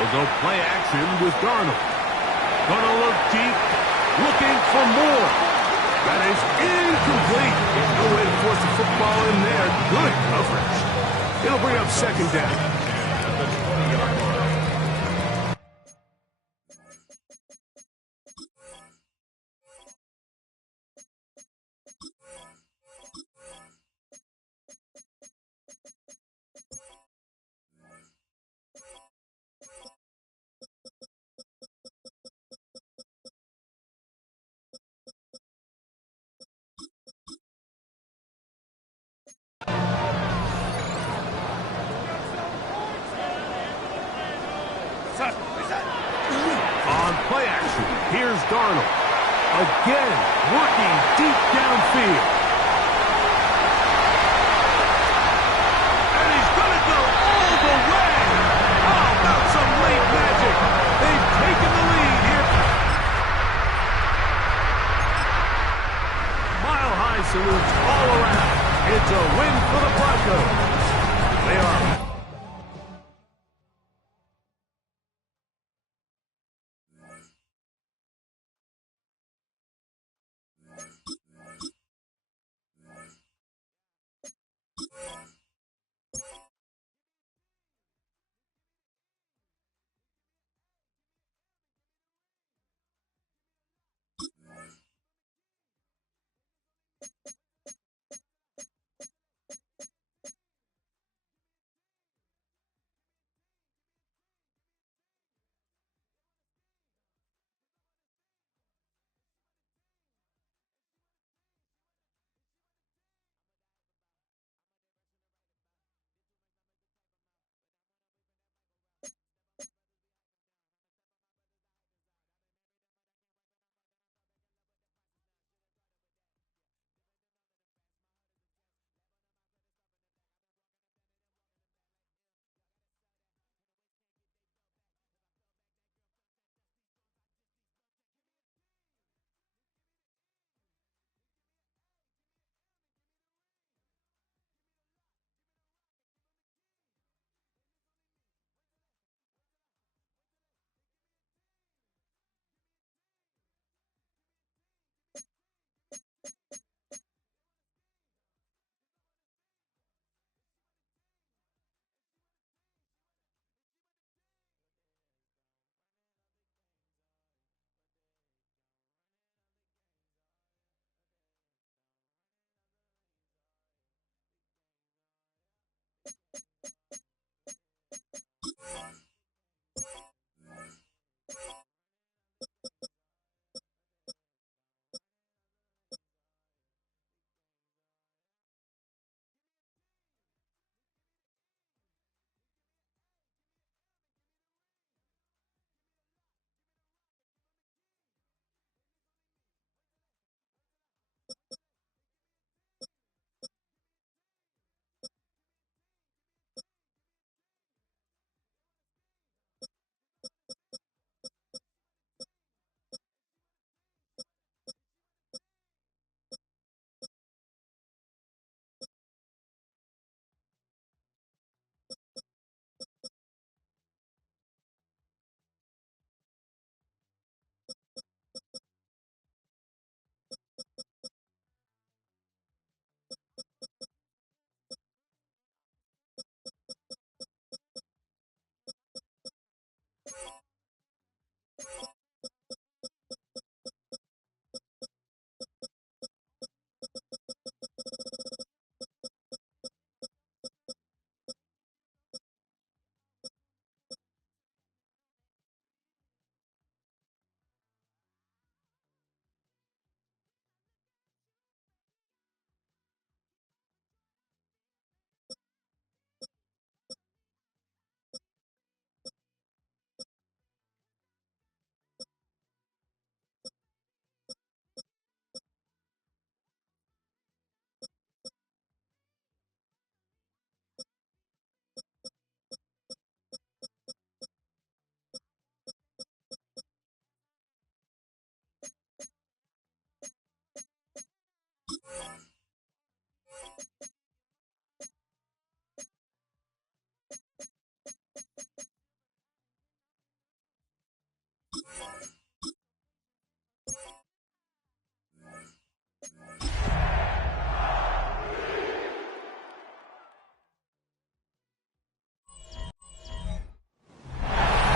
They'll go play action with Darnold. Gonna look deep, looking for more. That is incomplete. No way to force the football in there. Good coverage. It'll bring up 2nd down. At the 20-yard line. On play action, here's Darnold. Again, working deep downfield. And he's going to go all the way. How about some late magic? They've taken the lead here. Mile-high salutes all around. It's a win for the Broncos. They are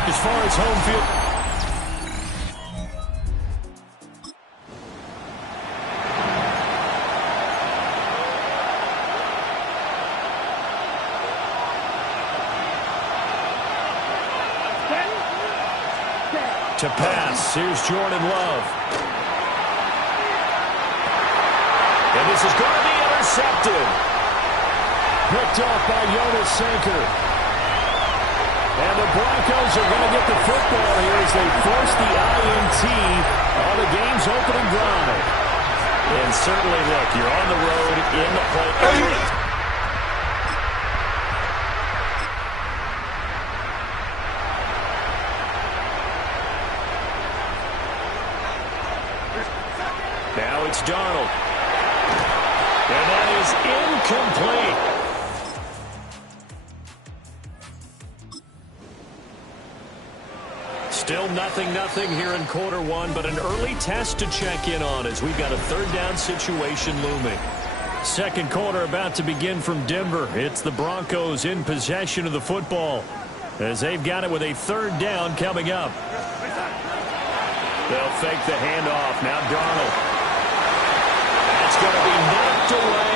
As far as home field. To pass, here's Jordan Love. And this is going to be intercepted. Picked off by Jonas Sanker. And the Broncos are going to get the football here as they force the INT on the game's opening drive. And certainly, look, you're on the road in the play. Now it's Darnold. And that is incomplete. Still 0-0 here in quarter one, but an early test to check in on as we've got a third down situation looming. Second quarter about to begin from Denver. It's the Broncos in possession of the football as they've got it with a third down coming up. They'll fake the handoff. Now Darnold. That's going to be knocked away.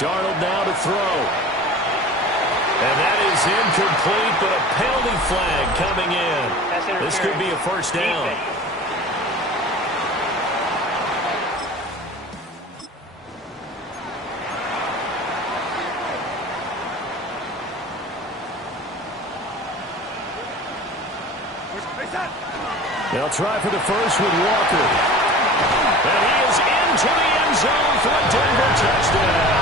Darnold now to throw. And that is incomplete, but a penalty flag coming in. This could be a first down. They'll try for the first with Walker. And he is into the end zone for a Denver touchdown.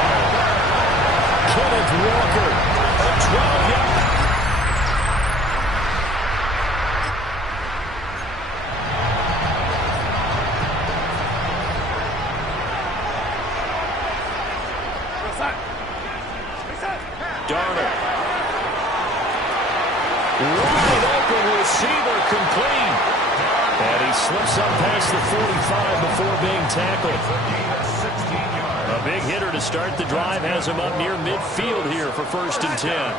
Kenneth Walker, a 12-yard. Darnold. Wide open receiver complete. And he slips up past the 45 before being tackled. A big hitter to start the drive has him up near midfield here for 1st and 10.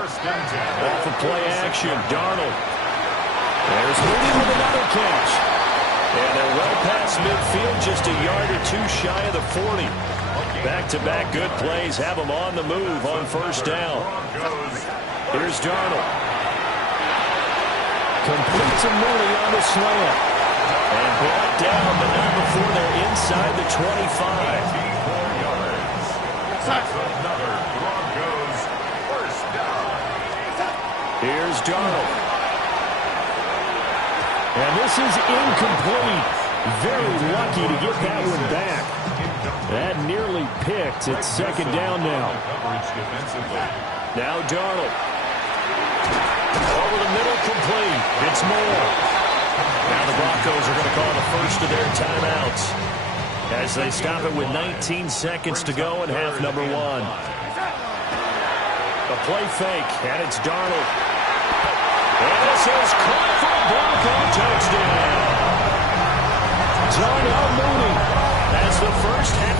First and 10. Off of play action, Darnold. There's Mooney with another catch. And they're well past midfield, just a yard or two shy of the 40. Back-to-back good plays have them on the move on first down. Here's Darnold. Completes a Mooney on the slant. And brought down, but not before they're inside the 25. 54 yards. That's another Broncos first down. Here's Darnold. And this is incomplete. Very lucky to get that one back. That nearly picked. It's second down now. Now Darnold. Over the middle, complete. It's Moore. Now the Broncos are going to call the first of their timeouts as they stop it with 19 seconds to go in half number one. A play fake, and it's Darnold. And this is caught for a Bronco touchdown. Darnell Mooney has the first half.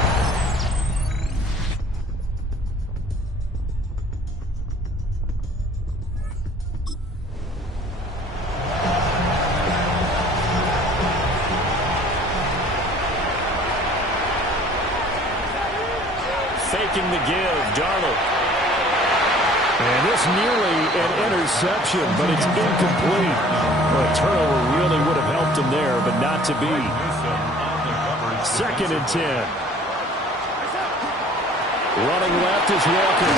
Faking the give, Darnold. And this nearly an interception, but it's incomplete. Well, a turnover really would have helped him there, but not to be. Second and 10. Running left is Walker.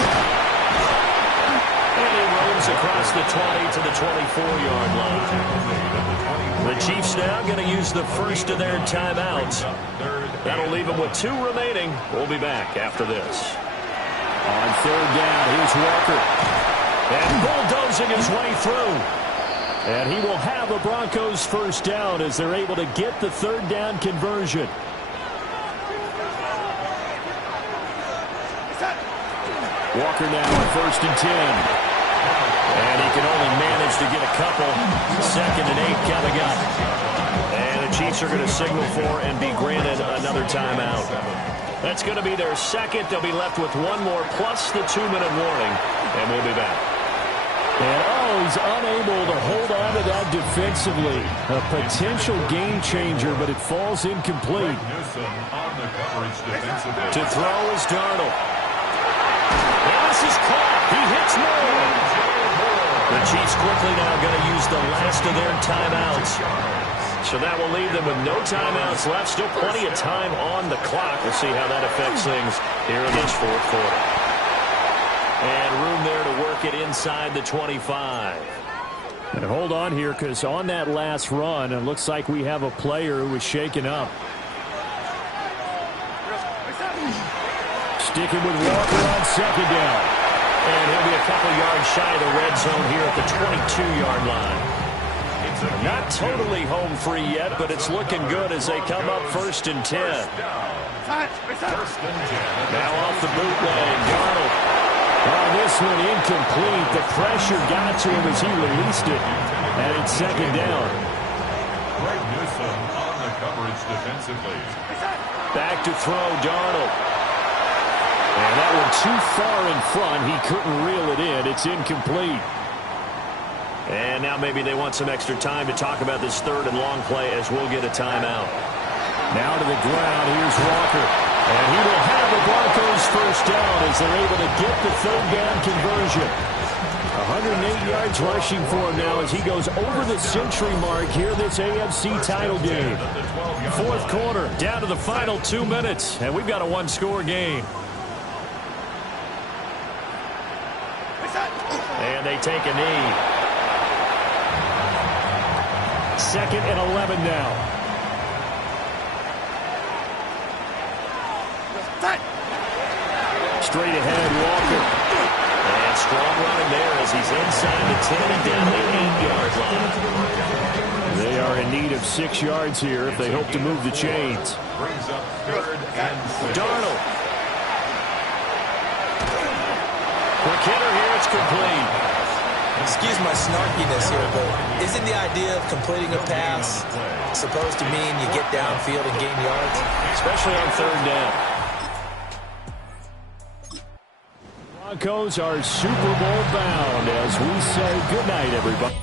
And he rolls across the 20 to the 24-yard line. The Chiefs now going to use the first of their timeouts. That'll leave them with 2 remaining. We'll be back after this. On third down, here's Walker. And bulldozing his way through. And he will have a Broncos first down as they're able to get the third down conversion. Walker now on first and 10. And he can only manage to get a couple. Second and 8 coming up. And the Chiefs are going to signal for and be granted another timeout. That's going to be their second. They'll be left with one more plus the 2-minute warning. And we'll be back. And he's unable to hold on to that defensively. A potential game changer, but it falls incomplete. To throw is Darnold. And this is caught. He hits Moore. The Chiefs quickly now going to use the last of their timeouts. So that will leave them with no timeouts left. Still plenty of time on the clock. We'll see how that affects things here in this fourth quarter. And room there to work it inside the 25. And hold on here, because on that last run, it looks like we have a player who was shaken up. Sticking with Walker on second down. And he'll be a couple yards shy of the red zone here at the 22-yard line. Not totally home free yet, but it's looking good as they come up first and 10. Now off the bootleg, Darnold. Oh, this one incomplete. The pressure got to him as he released it. And it's second down. Greg Newsome on the coverage defensively. Back to throw, Darnold. And that one too far in front. He couldn't reel it in. It's incomplete. And now maybe they want some extra time to talk about this third and long play as we'll get a timeout. Now to the ground. Here's Walker. And he will have the Broncos first down as they're able to get the third down conversion. 108 yards rushing for him now as he goes over the century mark here this AFC title game. Fourth quarter, down to the final 2 minutes, and we've got a one-score game. And they take a knee. Second and 11 now. Straight ahead, Walker. And strong running there as he's inside the 10 and down the 8-yard line. They are in need of 6 yards here if they hope to move the chains. Brings up third and 6. Darnold. Quick hitter here, it's complete. Excuse my snarkiness here, but isn't the idea of completing a pass supposed to mean you get downfield and gain yards? Especially on third down. Broncos are Super Bowl bound as we say goodnight, everybody.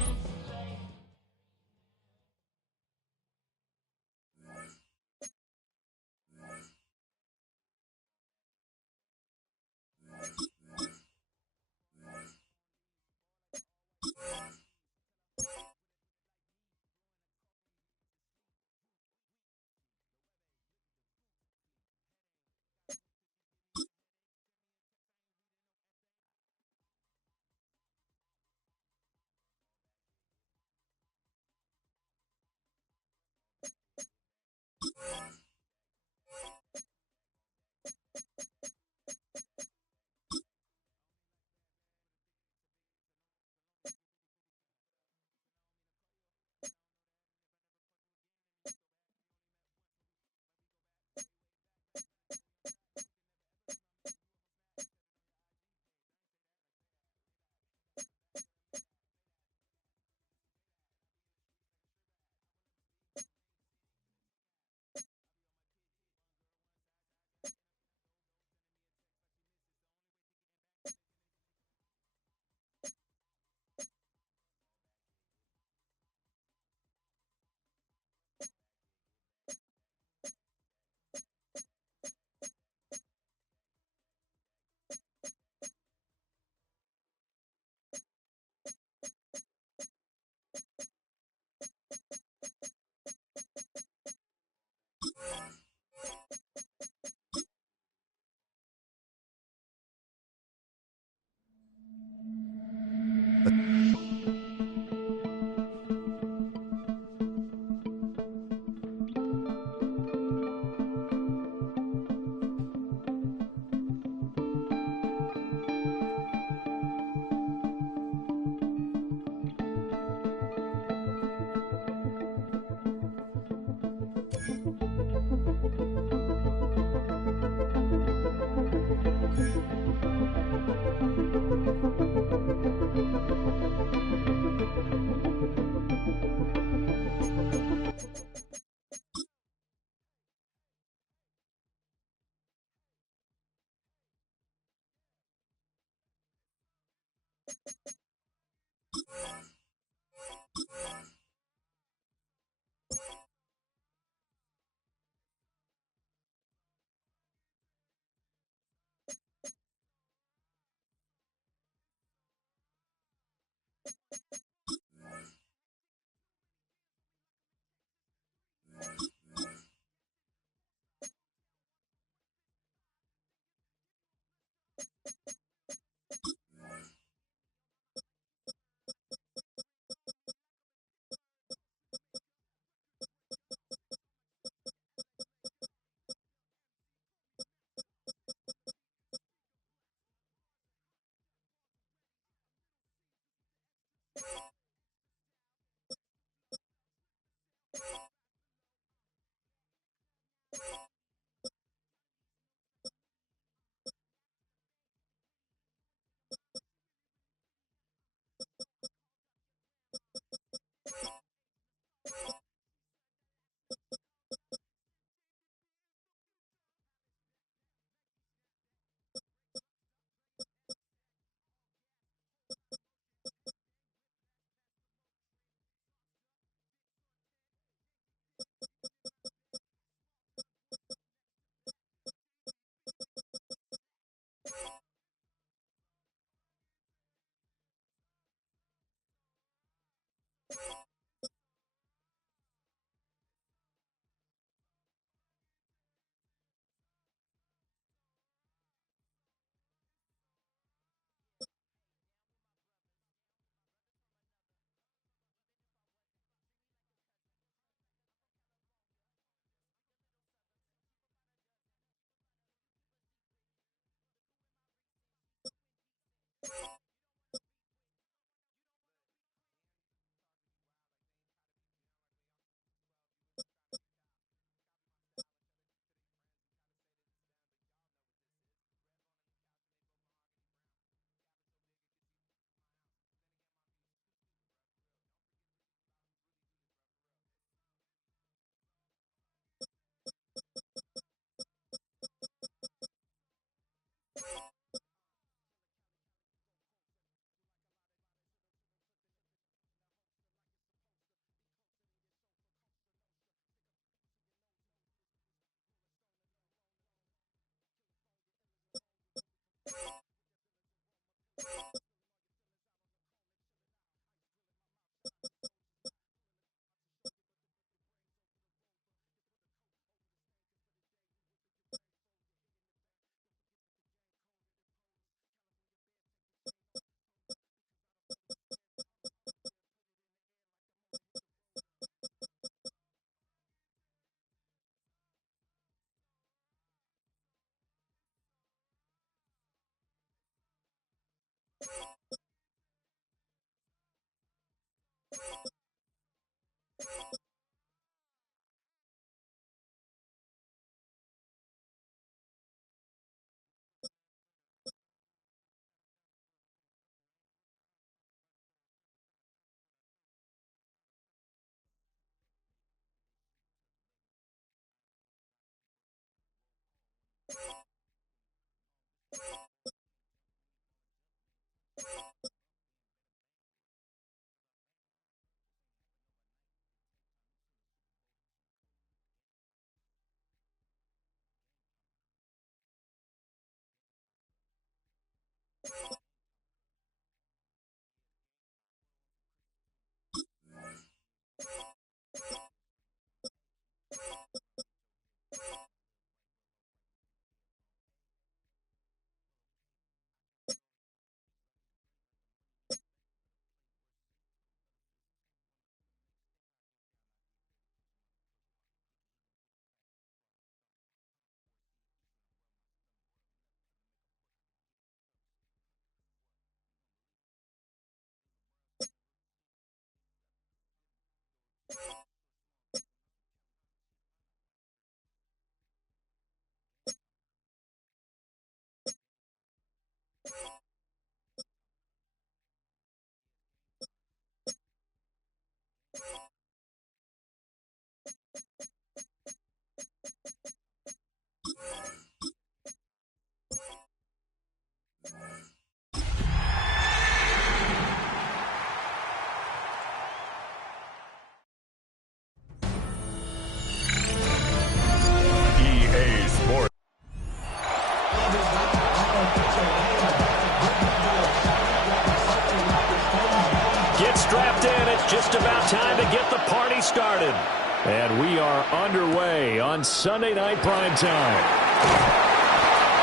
Get strapped in. It's just about time to get the party started. And we are underway on Sunday Night Primetime.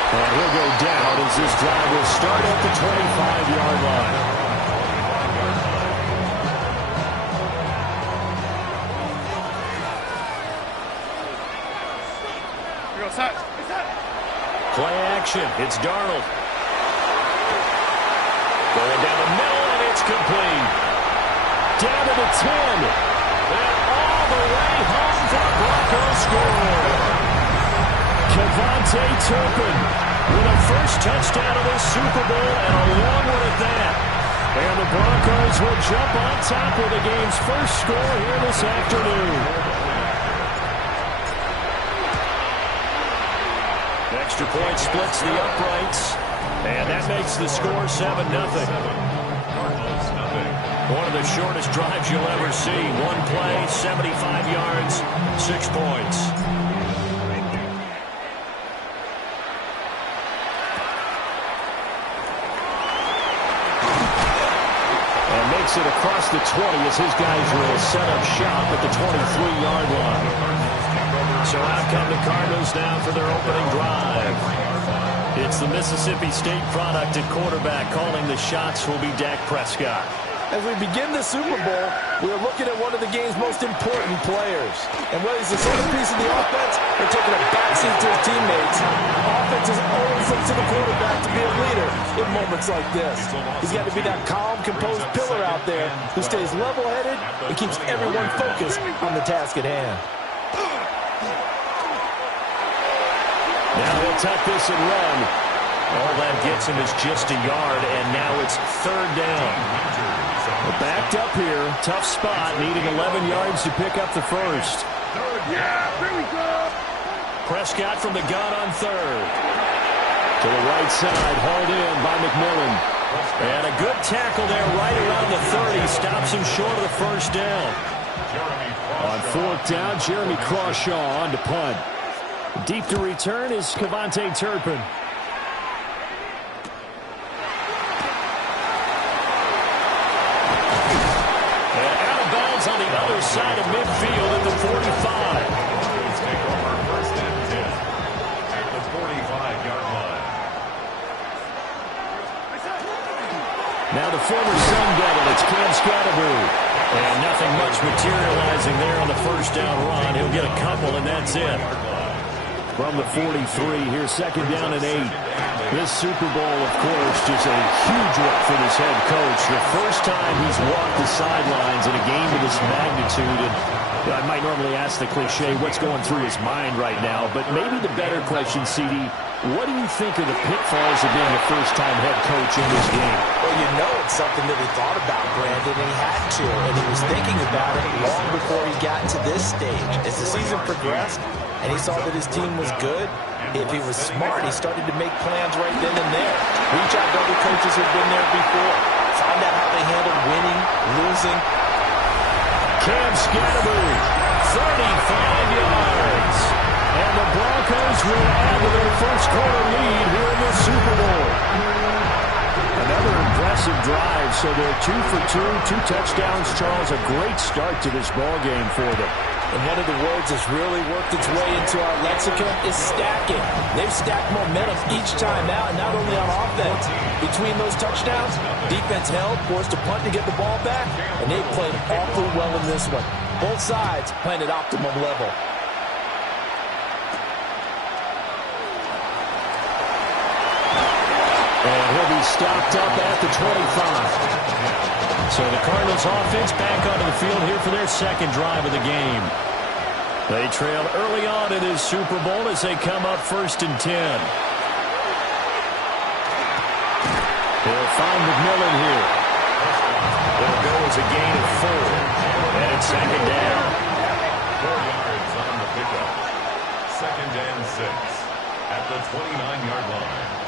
And he'll go down as this drive will start at the 25-yard line. Play action. It's Darnold. Going down the middle, and it's complete. Down to the 10. And all the way home for the Broncos score. KaVontae Turpin with a first touchdown of the Super Bowl, and a long one at that. And the Broncos will jump on top with the game's first score here this afternoon. Extra point splits the uprights, and that makes the score 7-0. One of the shortest drives you'll ever see. One play, 75 yards, 6 points. And makes it across the 20 as his guys will set up shop at the 23-yard line. So out come the Cardinals now for their opening drive. It's the Mississippi State product at quarterback. Calling the shots will be Dak Prescott. As we begin the Super Bowl, we are looking at one of the game's most important players. And whether he's the centerpiece of the offense or taking a backseat to his teammates, offenses always look to the quarterback to be a leader in moments like this. He's got to be that calm, composed pillar out there who stays level-headed and keeps everyone focused on the task at hand. Now he'll tuck this and run. All that gets him is just a yard, and now it's third down. We're backed up here. Tough spot, needing 11 yards to pick up the first. Prescott from the gun on third. To the right side, hauled in by McMillan. And a good tackle there right around the 30. Stops him short of the first down. On fourth down, Jeremy Crawshaw on to punt. Deep to return is KaVontae Turpin. And out of bounds on the other side of midfield at the 45. Take over first and 10 at the 45-yard line. Now the former Sun Devil, it's Cam Scatterbury. And nothing much materializing there on the first down run. He'll get a couple, and that's it. From the 43, here's second down and 8. This Super Bowl, of course, just a huge one for this head coach. The first time he's walked the sidelines in a game of this magnitude. And I might normally ask the cliche, what's going through his mind right now? But maybe the better question, CD, what do you think of the pitfalls of being a first-time head coach in this game? Well, you know it's something that he thought about, Brandon, and he had to. And he was thinking about it long before he got to this stage. As the season progressed, and he saw that his team was good, if he was smart, he started to make plans right then and there. Reach out to other coaches who've been there before. Find out how they handle winning, losing. Cam Scatterbury, 35 yards. And the Broncos will add to their first quarter lead here in the Super Bowl. Another impressive drive, so they're 2 for 2, 2 touchdowns. Charles, a great start to this ball game for them. And one of the words that's really worked its way into our lexicon is stacking. They've stacked momentum each time out, and not only on offense. Between those touchdowns, defense held, forced to punt to get the ball back, and they played awfully well in this one. Both sides playing at optimum level. And he'll be stopped up at the 25. So the Cardinals offense back onto the field here for their second drive of the game. They trail early on in this Super Bowl as they come up first and 10. They'll find McMillan here. It'll go as a gain of 4. And it's second down. 4 yards on the pickup. Second and 6 at the 29-yard line.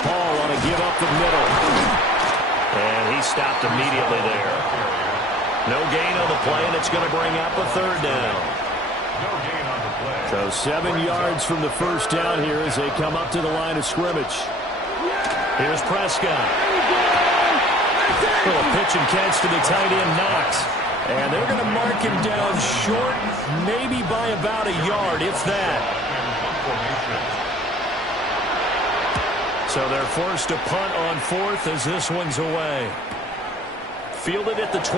Paul want to give up the middle. And he stopped immediately there. No gain on the play, and it's going to bring up a third down. No gain on the play. So 7 yards from the first down here as they come up to the line of scrimmage. Here's Prescott. Well, a pitch and catch to the tight end, Knox. And they're going to mark him down short, maybe by about a yard, if that. So they're forced to punt on fourth as this one's away. Fielded at the 20.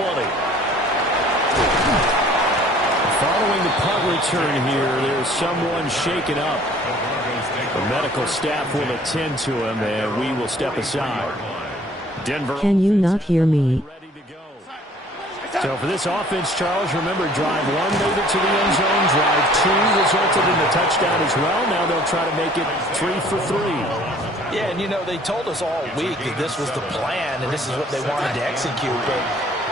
Following the punt return here, there's someone shaken up. The medical staff will attend to him, and we will step aside. Denver. Can you not hear me? So for this offense, Charles, remember, drive 1 made it to the end zone. Drive 2 resulted in the touchdown as well. Now they'll try to make it 3 for 3. Yeah, and you know, they told us all week that this was the plan and this is what they wanted to execute, but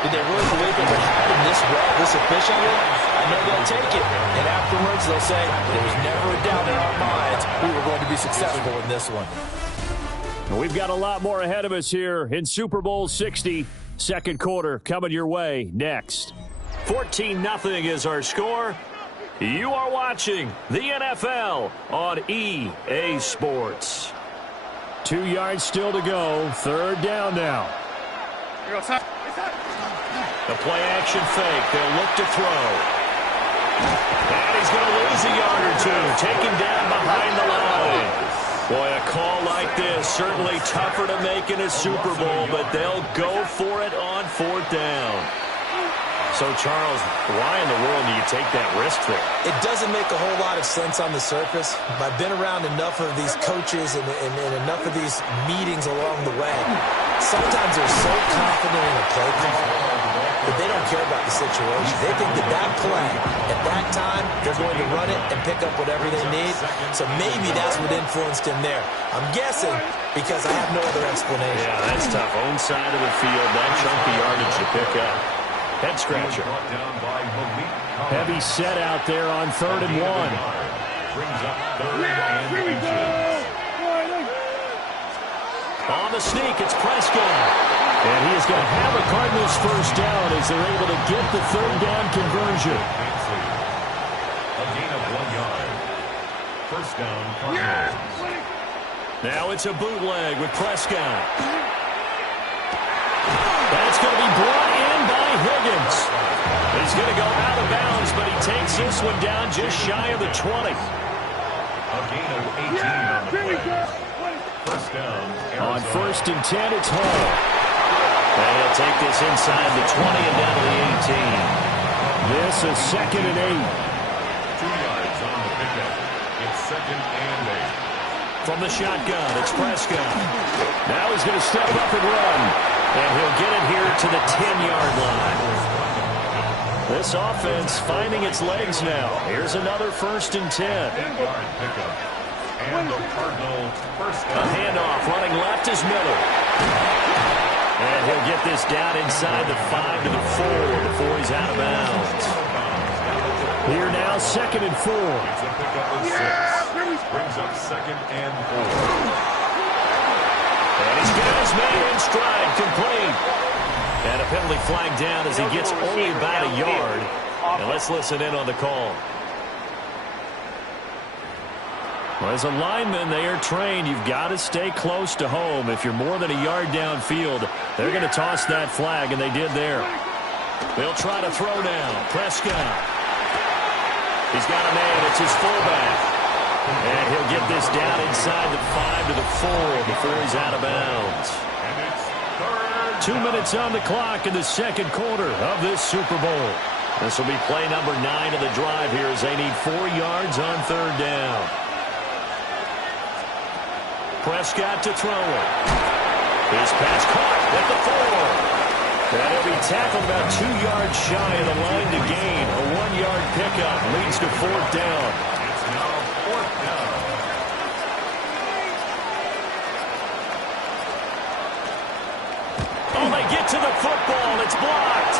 did they really believe it would happen this well, this efficiently? I know they'll take it, and afterwards they'll say, there was never a doubt in our minds we were going to be successful in this one. We've got a lot more ahead of us here in Super Bowl 60. Second quarter coming your way next. 14-0 is our score. You are watching the NFL on EA Sports. 2 yards still to go. Third down now. The play action fake. They'll look to throw. And he's going to lose a yard or two. Taken down behind the line. Boy, a call like this, certainly tougher to make in a Super Bowl, but they'll go for it on fourth down. So, Charles, why in the world do you take that risk there? It doesn't make a whole lot of sense on the surface. I've been around enough of these coaches and enough of these meetings along the way. Sometimes they're so confident in a play call that they don't care about the situation. They think that that play, at that time, they're going to run it and pick up whatever they need. So maybe that's what influenced him there. I'm guessing because I have no other explanation. Yeah, that's tough. Own side of the field, that chunky yardage to pick up. Head scratcher. Heavy set out there on 3rd and 1. Brings up 3rd and inches. On the sneak, it's Prescott. And he is going to have a Cardinals first down as they're able to get the 3rd down conversion. A gain of 1 yard. First down, Cardinals. Now it's a bootleg with Prescott. That's going to be brought in by Higgins. He's going to go out of bounds, but he takes this one down just shy of the 20. A gain of 18 on the play. First down, Arizona. On 1st and 10, it's Hall. And he'll take this inside the 20 and down to the 18. This is 2nd and 8. 2 yards on the pickup. It's 2nd and 8. From the shotgun, it's Prescott. Now he's going to step up and run. And he'll get it here to the 10-yard line. This offense finding its legs now. Here's another 1st and 10. 10-yard pickup. And the Cardinals first down. A handoff running left is Miller. And he'll get this down inside the 5 to the 4 before he's out of bounds. Here now, 2nd and 4. It's a pickup of 6. Brings up 2nd and 4. And he's got his man in stride, complete. And a penalty flag down as he gets only about a yard. And let's listen in on the call. Well, as a lineman, they are trained. You've got to stay close to home. If you're more than a yard downfield, they're going to toss that flag, and they did there. They'll try to throw now. Prescott. He's got a man. It's his fullback. And he'll get this down inside the 5 to the 4 before he's out of bounds. 2 minutes on the clock in the second quarter of this Super Bowl. This will be play number 9 of the drive here as they need 4 yards on 3rd down. Prescott to throw it. His pass caught at the 4. And he'll be tackled about 2 yards shy of the line to gain. A 1-yard pickup leads to 4th down. It's now 4th down. Oh, they get to the football. It's blocked.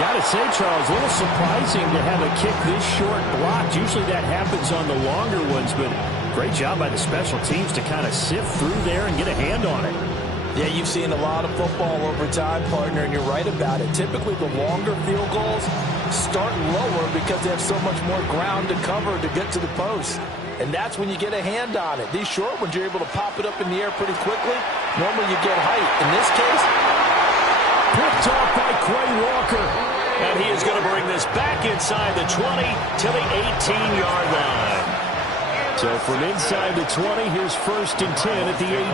Got to say, Charles, a little surprising to have a kick this short blocked. Usually that happens on the longer ones, but great job by the special teams to kind of sift through there and get a hand on it. Yeah, you've seen a lot of football over time, partner, and you're right about it. Typically, the longer field goals start lower because they have so much more ground to cover to get to the post. And that's when you get a hand on it. These short ones, you're able to pop it up in the air pretty quickly. Normally you get height. In this case, picked off by Quay Walker. And he is going to bring this back inside the 20 to the 18-yard line. So from inside the 20, here's 1st and 10 at the 18.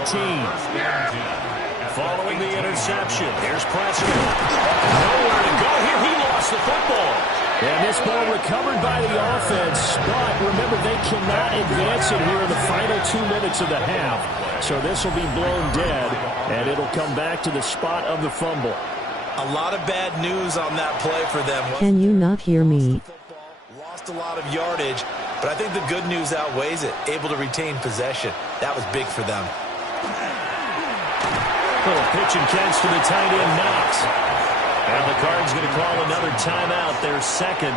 Following the interception, here's pressure. Nowhere to go here. He lost the football. And this ball recovered by the offense. But remember, they cannot advance it here in the final 2 minutes of the half. So this will be blown dead, and it'll come back to the spot of the fumble. a lot of bad news on that play for them. Can you not hear me? Lost a lot of yardage, but I think the good news outweighs it. Able to retain possession. That was big for them. Little pitch and catch to the tight end, Knox. And the Cards going to call another timeout, their second,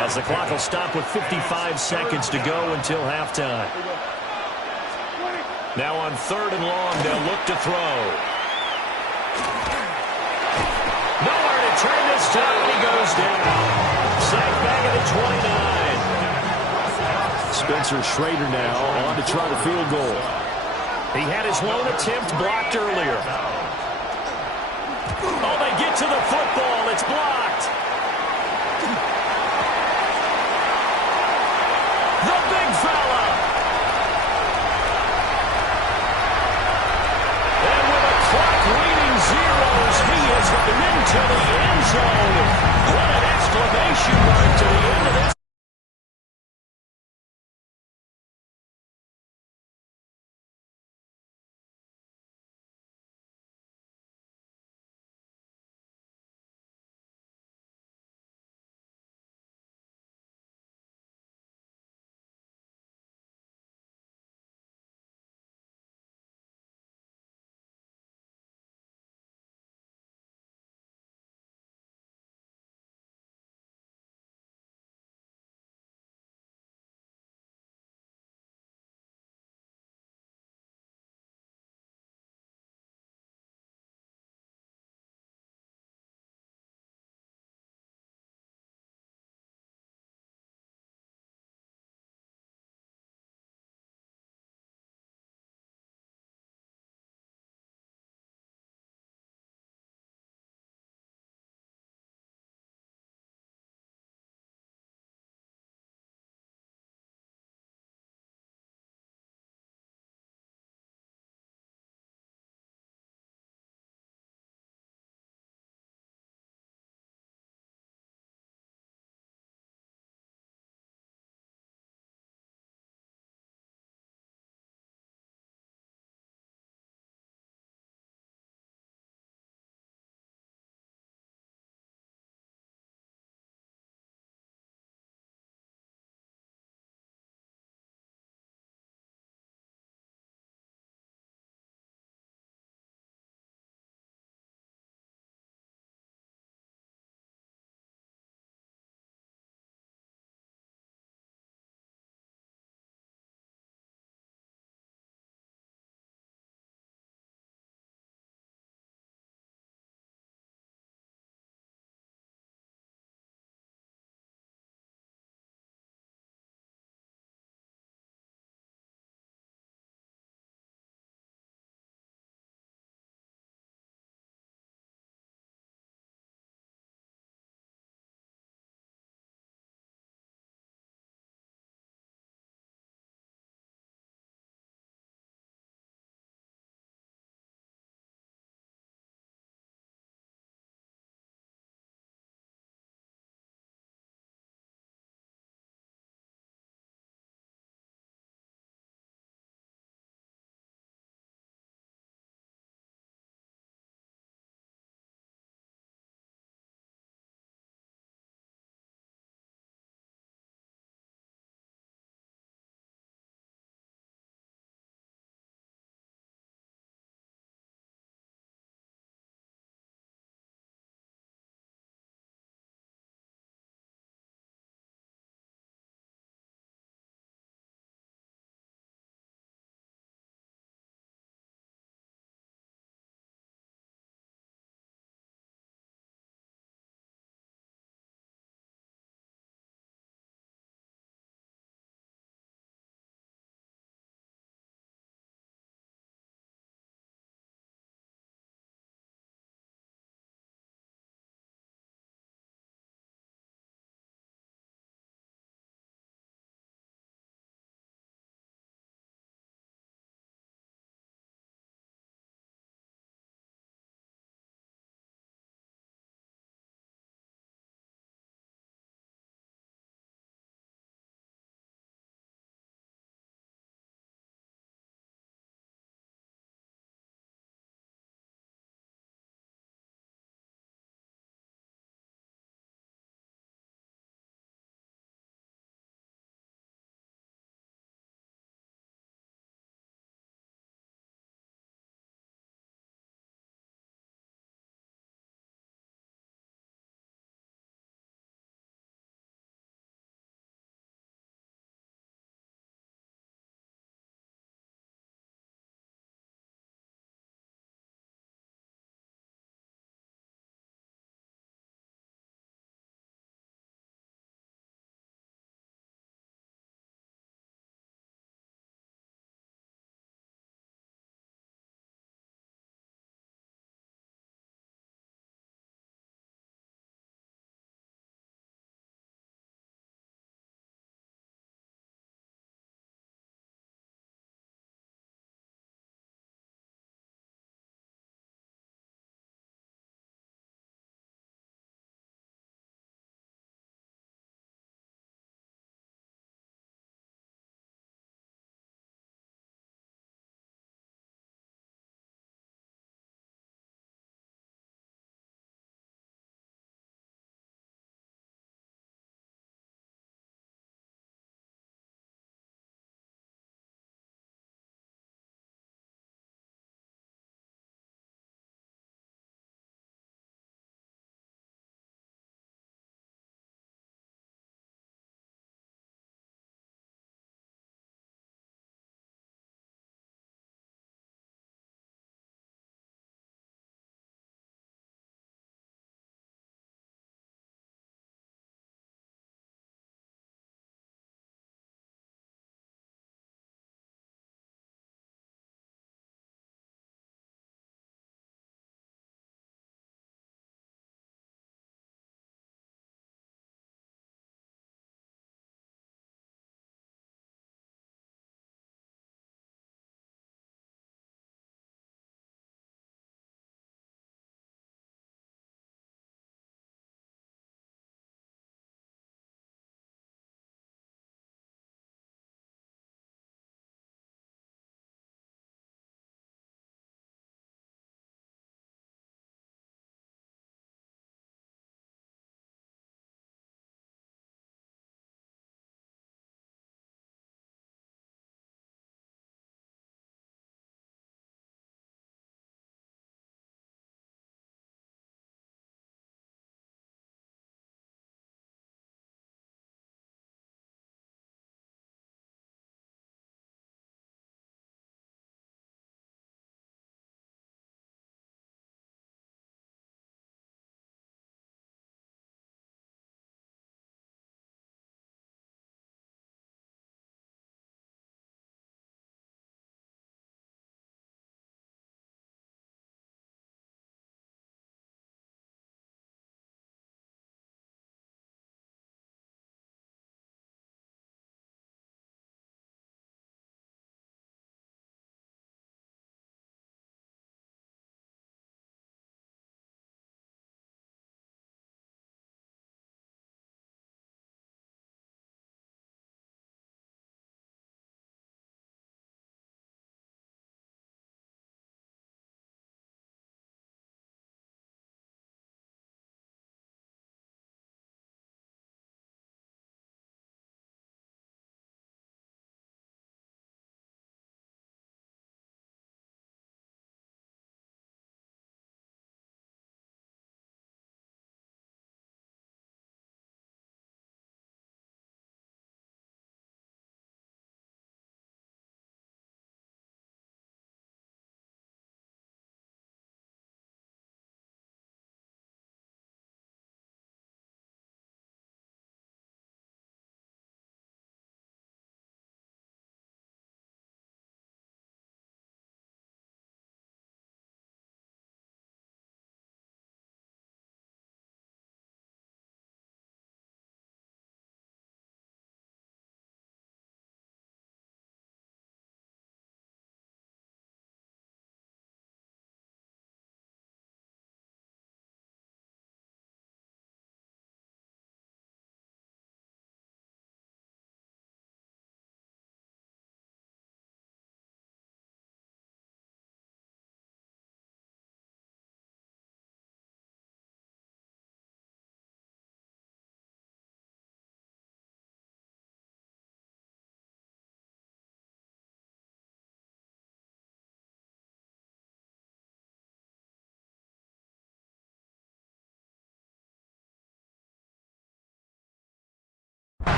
as the clock will stop with 55 seconds to go until halftime. Now on 3rd and long, they'll look to throw. Nowhere to turn this time, and he goes down. Sacked back at the 29. Spencer Schrader now on to try the field goal. He had his lone attempt blocked earlier. Oh, they get to the football. It's blocked. The big fella. And with a clock reading zeros, he is into the end zone. What an exclamation mark to the end of this.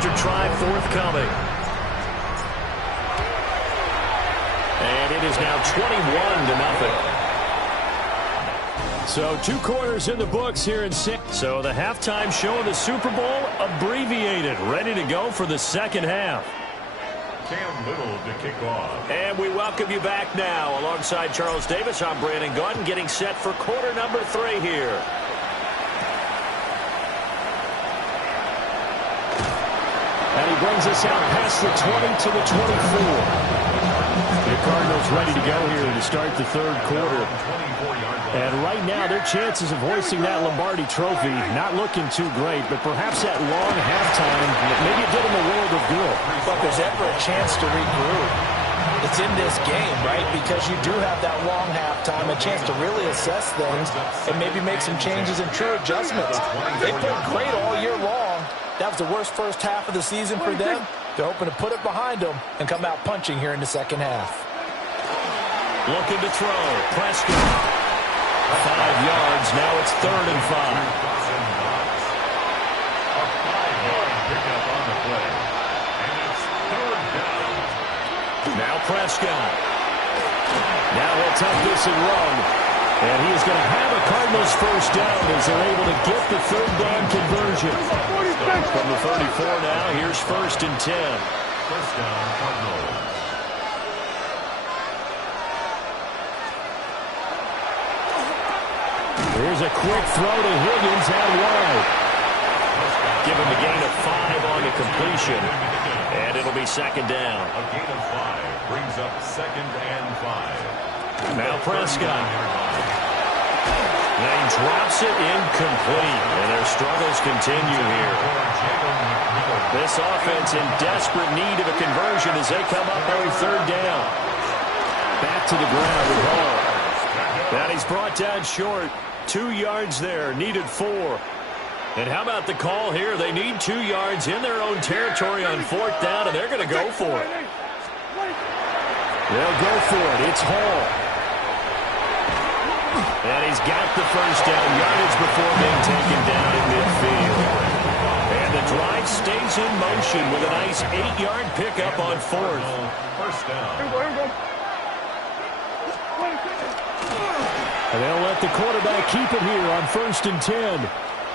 after try forthcoming. And it is now 21-0. So 2 quarters in the books here in 6. So the halftime show of the Super Bowl abbreviated, ready to go for the second half. Cam Little to kick off. And we welcome you back now. Alongside Charles Davis, I'm Brandon Gaudin, getting set for quarter number 3 here. And he brings us out past the 20 to the 24. The Cardinals ready to go here to start the third quarter. And right now, their chances of hoisting that Lombardi trophy not looking too great, but perhaps that long halftime, maybe it did them a world of good. But there's ever a chance to regroup. It's in this game, right? Because you do have that long halftime, a chance to really assess things and maybe make some changes and true adjustments. They played great all year long. That was the worst first half of the season for them. They're hoping to put it behind them and come out punching here in the second half. Looking to throw. Prescott. 5 yards. Now it's 3rd and 5. A 5-yard pickup on the play. And it's 3rd down. Now Prescott. Now he'll tuck this and run. And he is going to have a Cardinals first down as they're able to get the 3rd down conversion. From the 34 now, here's 1st and 10. First down, Cardinals. Here's a quick throw to Higgins out wide. Give him a gain of 5 on the completion. And it'll be 2nd down. A gain of 5 brings up 2nd and 5. Now Prescott. And he drops it incomplete. And their struggles continue here. This offense in desperate need of a conversion as they come up on 3rd down. Back to the ground with Hall. And he's brought down short. 2 yards there. Needed 4. And how about the call here? They need 2 yards in their own territory on 4th down, and they're going to go for it. They'll go for it. It's Hall. And he's got the first down yardage before being taken down at midfield. And the drive stays in motion with a nice 8-yard pickup on 4th. First down. And they'll let the quarterback keep it here on 1st and 10.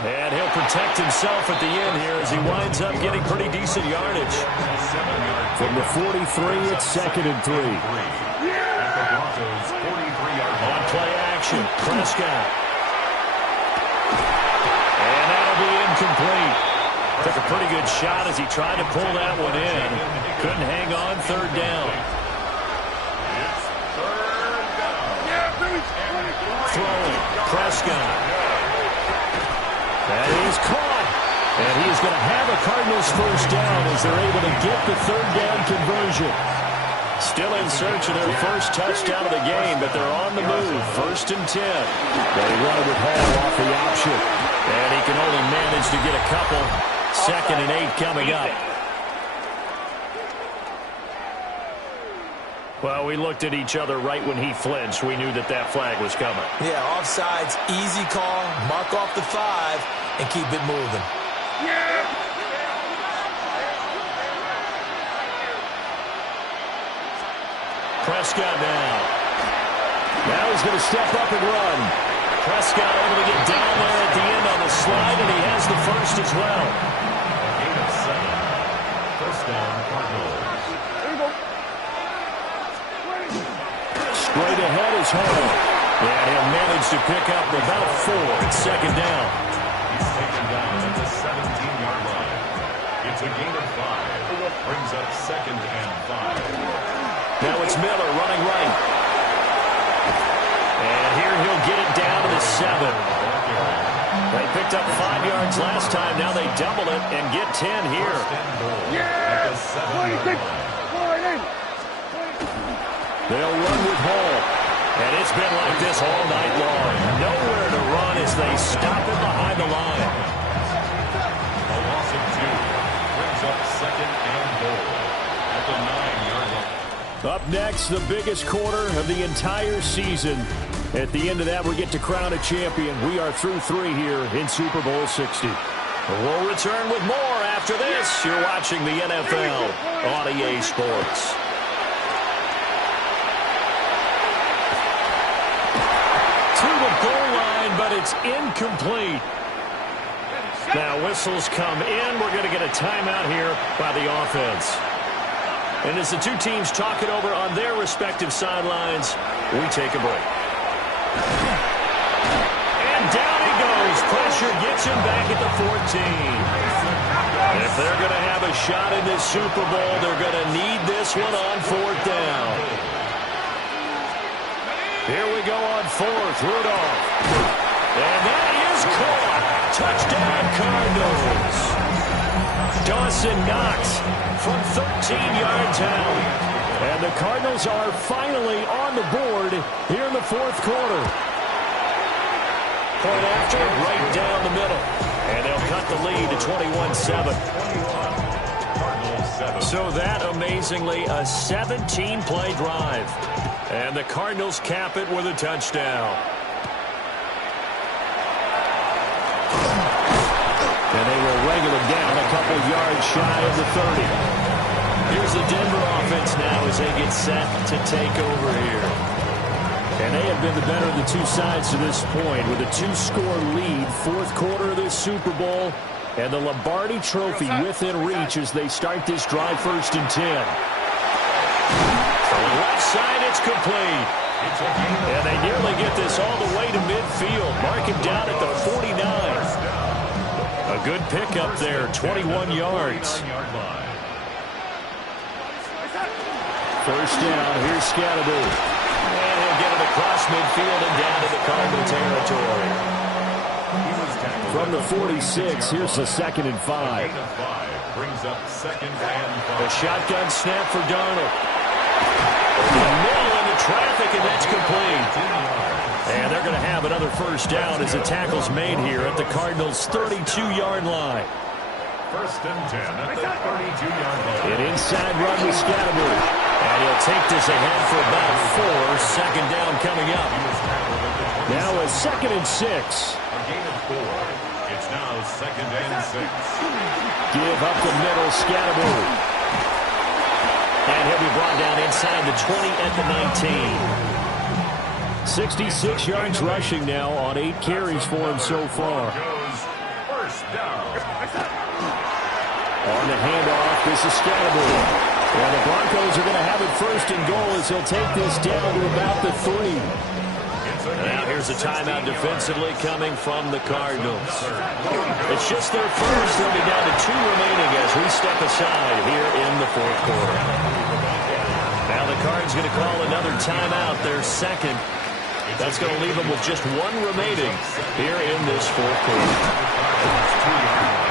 And he'll protect himself at the end here as he winds up getting pretty decent yardage. From the 43, it's 2nd and 3. On play action, Prescott. And that'll be incomplete. Took a pretty good shot as he tried to pull that one in. Couldn't hang on 3rd down. Throwing, Prescott. That is caught. And he is going to have a Cardinals first down as they're able to get the 3rd down conversion. Still in search of their first touchdown of the game, but they're on the move. 1st and 10. They run with Hall off the option. And he can only manage to get a couple. 2nd and 8 coming up. Well, we looked at each other right when he flinched. We knew that that flag was coming. Yeah, offsides, easy call, mark off the 5, and keep it moving. Prescott now. Now he's going to step up and run. Prescott able to get down there at the end on the slide, and he has the first as well. Gain of 7. First down, Cardinals. Straight ahead is Hall. And he'll manage to pick up about 4. It's 2nd down. He's taken down at the 17-yard line. It's a gain of 5. Brings up 2nd and 5. Now it's Miller running right. And here he'll get it down to the 7. They picked up 5 yards last time. Now they double it and get 10 here. At the 7-yard line. They'll run with Hall. And it's been like this all night long. Nowhere to run as they stop him behind the line. A loss of 2. Brings up 2nd and goal at the 9-yard line. Up next, the biggest quarter of the entire season. At the end of that, we get to crown a champion. We are through 3 here in Super Bowl 60. We'll return with more after after this, you're watching the NFL on EA Sports. To the goal line, but it's incomplete. Now whistles come in. We're going to get a timeout here by the offense. And as the two teams talk it over on their respective sidelines, we take a break. And down he goes. Pressure gets him back at the 14. If they're going to have a shot in this Super Bowl, they're going to need this one on 4th down. Here we go on 4th. Rudolph. And that is caught. Touchdown, Cardinals. Dawson Knox from 13 yards out. And the Cardinals are finally on the board here in the 4th quarter. Point after, right down the middle. And they'll cut the lead to 21-7. So that, amazingly, a 17-play drive. And the Cardinals cap it with a touchdown. And they will wrangle it down a couple yards shy of the 30. Here's the Denver offense now as they get set to take over here. And they have been the better of the two sides to this point with a 2-score lead, 4th quarter of this Super Bowl, and the Lombardi Trophy within reach as they start this drive 1st and 10. From the left side, it's complete. And they nearly get this all the way to midfield. Mark him down at the 49. A good pickup there, 21 yards. 1st down, here's Scatterby. And he'll get it across midfield and down to the Cardinal territory. From the 46, here's the 2nd and 5. Brings up 2nd and 5. A shotgun snap for Darnold. In the middle into traffic, and that's complete. And they're going to have another 1st down as the tackle's made here at the Cardinals' 32-yard line. 1st and 10 at the 32-yard line. An inside run with Scatterby. And he'll take this ahead for about 4. 2nd down coming up. Now a 2nd and 6. A gain of 4. It's now 2nd and 6. Give up the middle, Scatterby. And he'll be brought down inside the 20 at the 19. 66 yards rushing now on 8 carries for him so far. First down. On the handoff, this is Scatterby. And the Broncos are going to have it 1st and goal as he'll take this down to about the 3. Now here's a timeout defensively coming from the Cardinals. It's just their 1st. They'll be down to 2 remaining as we step aside here in the 4th quarter. Now the Cards going to call another timeout, their 2nd. That's going to leave them with just 1 remaining here in this 4th quarter.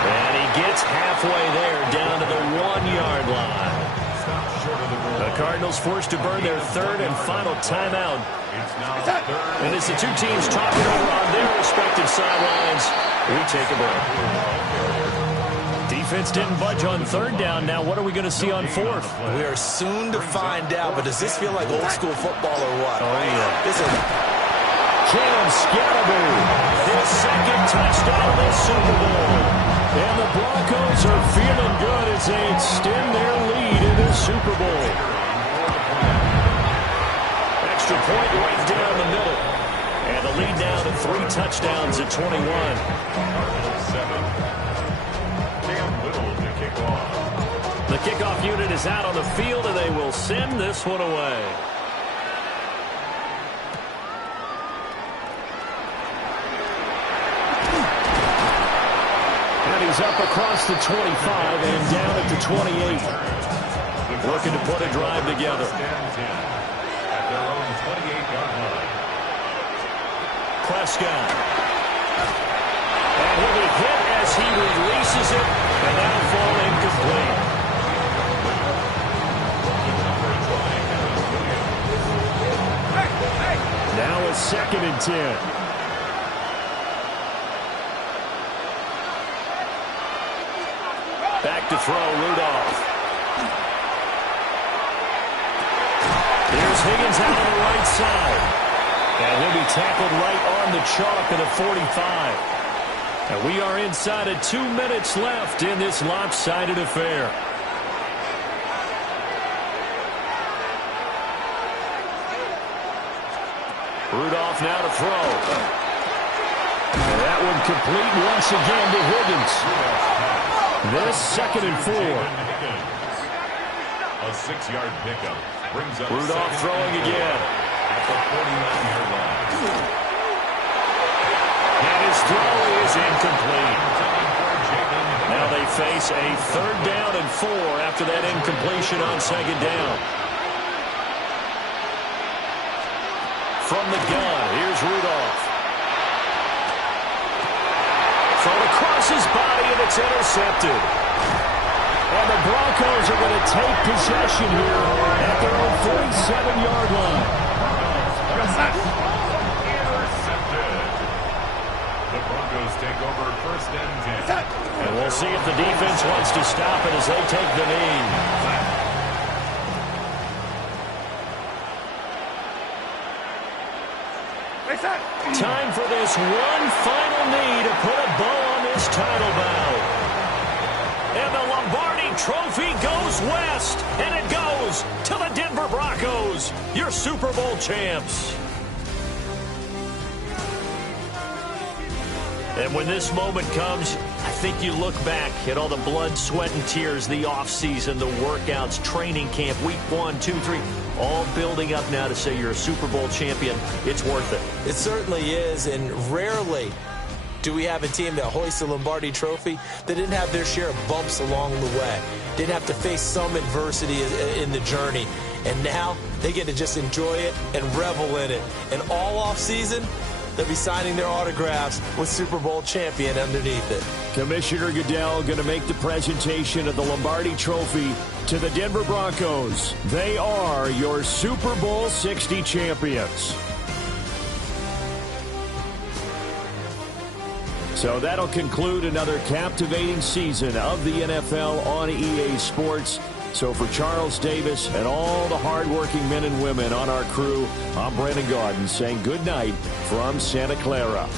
And he gets halfway there down to the 1-yard line. The Cardinals forced to burn their 3rd and final timeout. And as the two teams talk it over on their respective sidelines, we take a break. Defense didn't budge on 3rd down. Now what are we going to see on 4th? We are soon to find out, but does this feel like old school football or what? Oh, yeah. This is Cam Scatterby, his 2nd touchdown of the Super Bowl. And the Broncos are feeling good as they extend their lead in this Super Bowl. Extra point right down the middle. And the lead now to 3 touchdowns at 21. The kickoff unit is out on the field, and they will send this one away. And he's up across the 25 and down at the 28. Looking to put a drive together. At their own 28-yard line. Prescott. And he'll be hit as he releases it, and that'll fall incomplete. Now a 2nd and 10. Back to throw, Rudolph. Here's Higgins out on the right side. And he'll be tackled right on the chalk at the 45. And we are inside of 2 minutes left in this lopsided affair. Rudolph now to throw. And that one complete once again to Higgins. This 2nd and 4. A 6-yard pickup brings up Rudolph throwing again. At the 49-yard line. And his throw is incomplete. Now they face a 3rd down and 4 after that incompletion on 2nd down. From the gun, here's Rudolph. Thrown across his body, and it's intercepted. And the Broncos are going to take possession here at their own 47-yard line. Intercepted. The Broncos take over 1st and 10. And we'll see if the defense wants to stop it as they take the knee. Time for this one final knee to put a bow on this title bout. And the Lombardi Trophy goes west, and it goes to the Denver Broncos, your Super Bowl champs. And when this moment comes, I think you look back at all the blood, sweat, and tears, the offseason, the workouts, training camp, week 1, 2, 3, all building up now to say you're a Super Bowl champion. It's worth it. It certainly is, and rarely do we have a team that hoists the Lombardi Trophy that didn't have their share of bumps along the way, didn't have to face some adversity in the journey, and now they get to just enjoy it and revel in it. And all offseason, they'll be signing their autographs with Super Bowl champion underneath it. Commissioner Goodell going to make the presentation of the Lombardi Trophy to the Denver Broncos. They are your Super Bowl 60 champions. So that'll conclude another captivating season of the NFL on EA Sports. So for Charles Davis and all the hardworking men and women on our crew, I'm Brandon Gaudin saying good night from Santa Clara.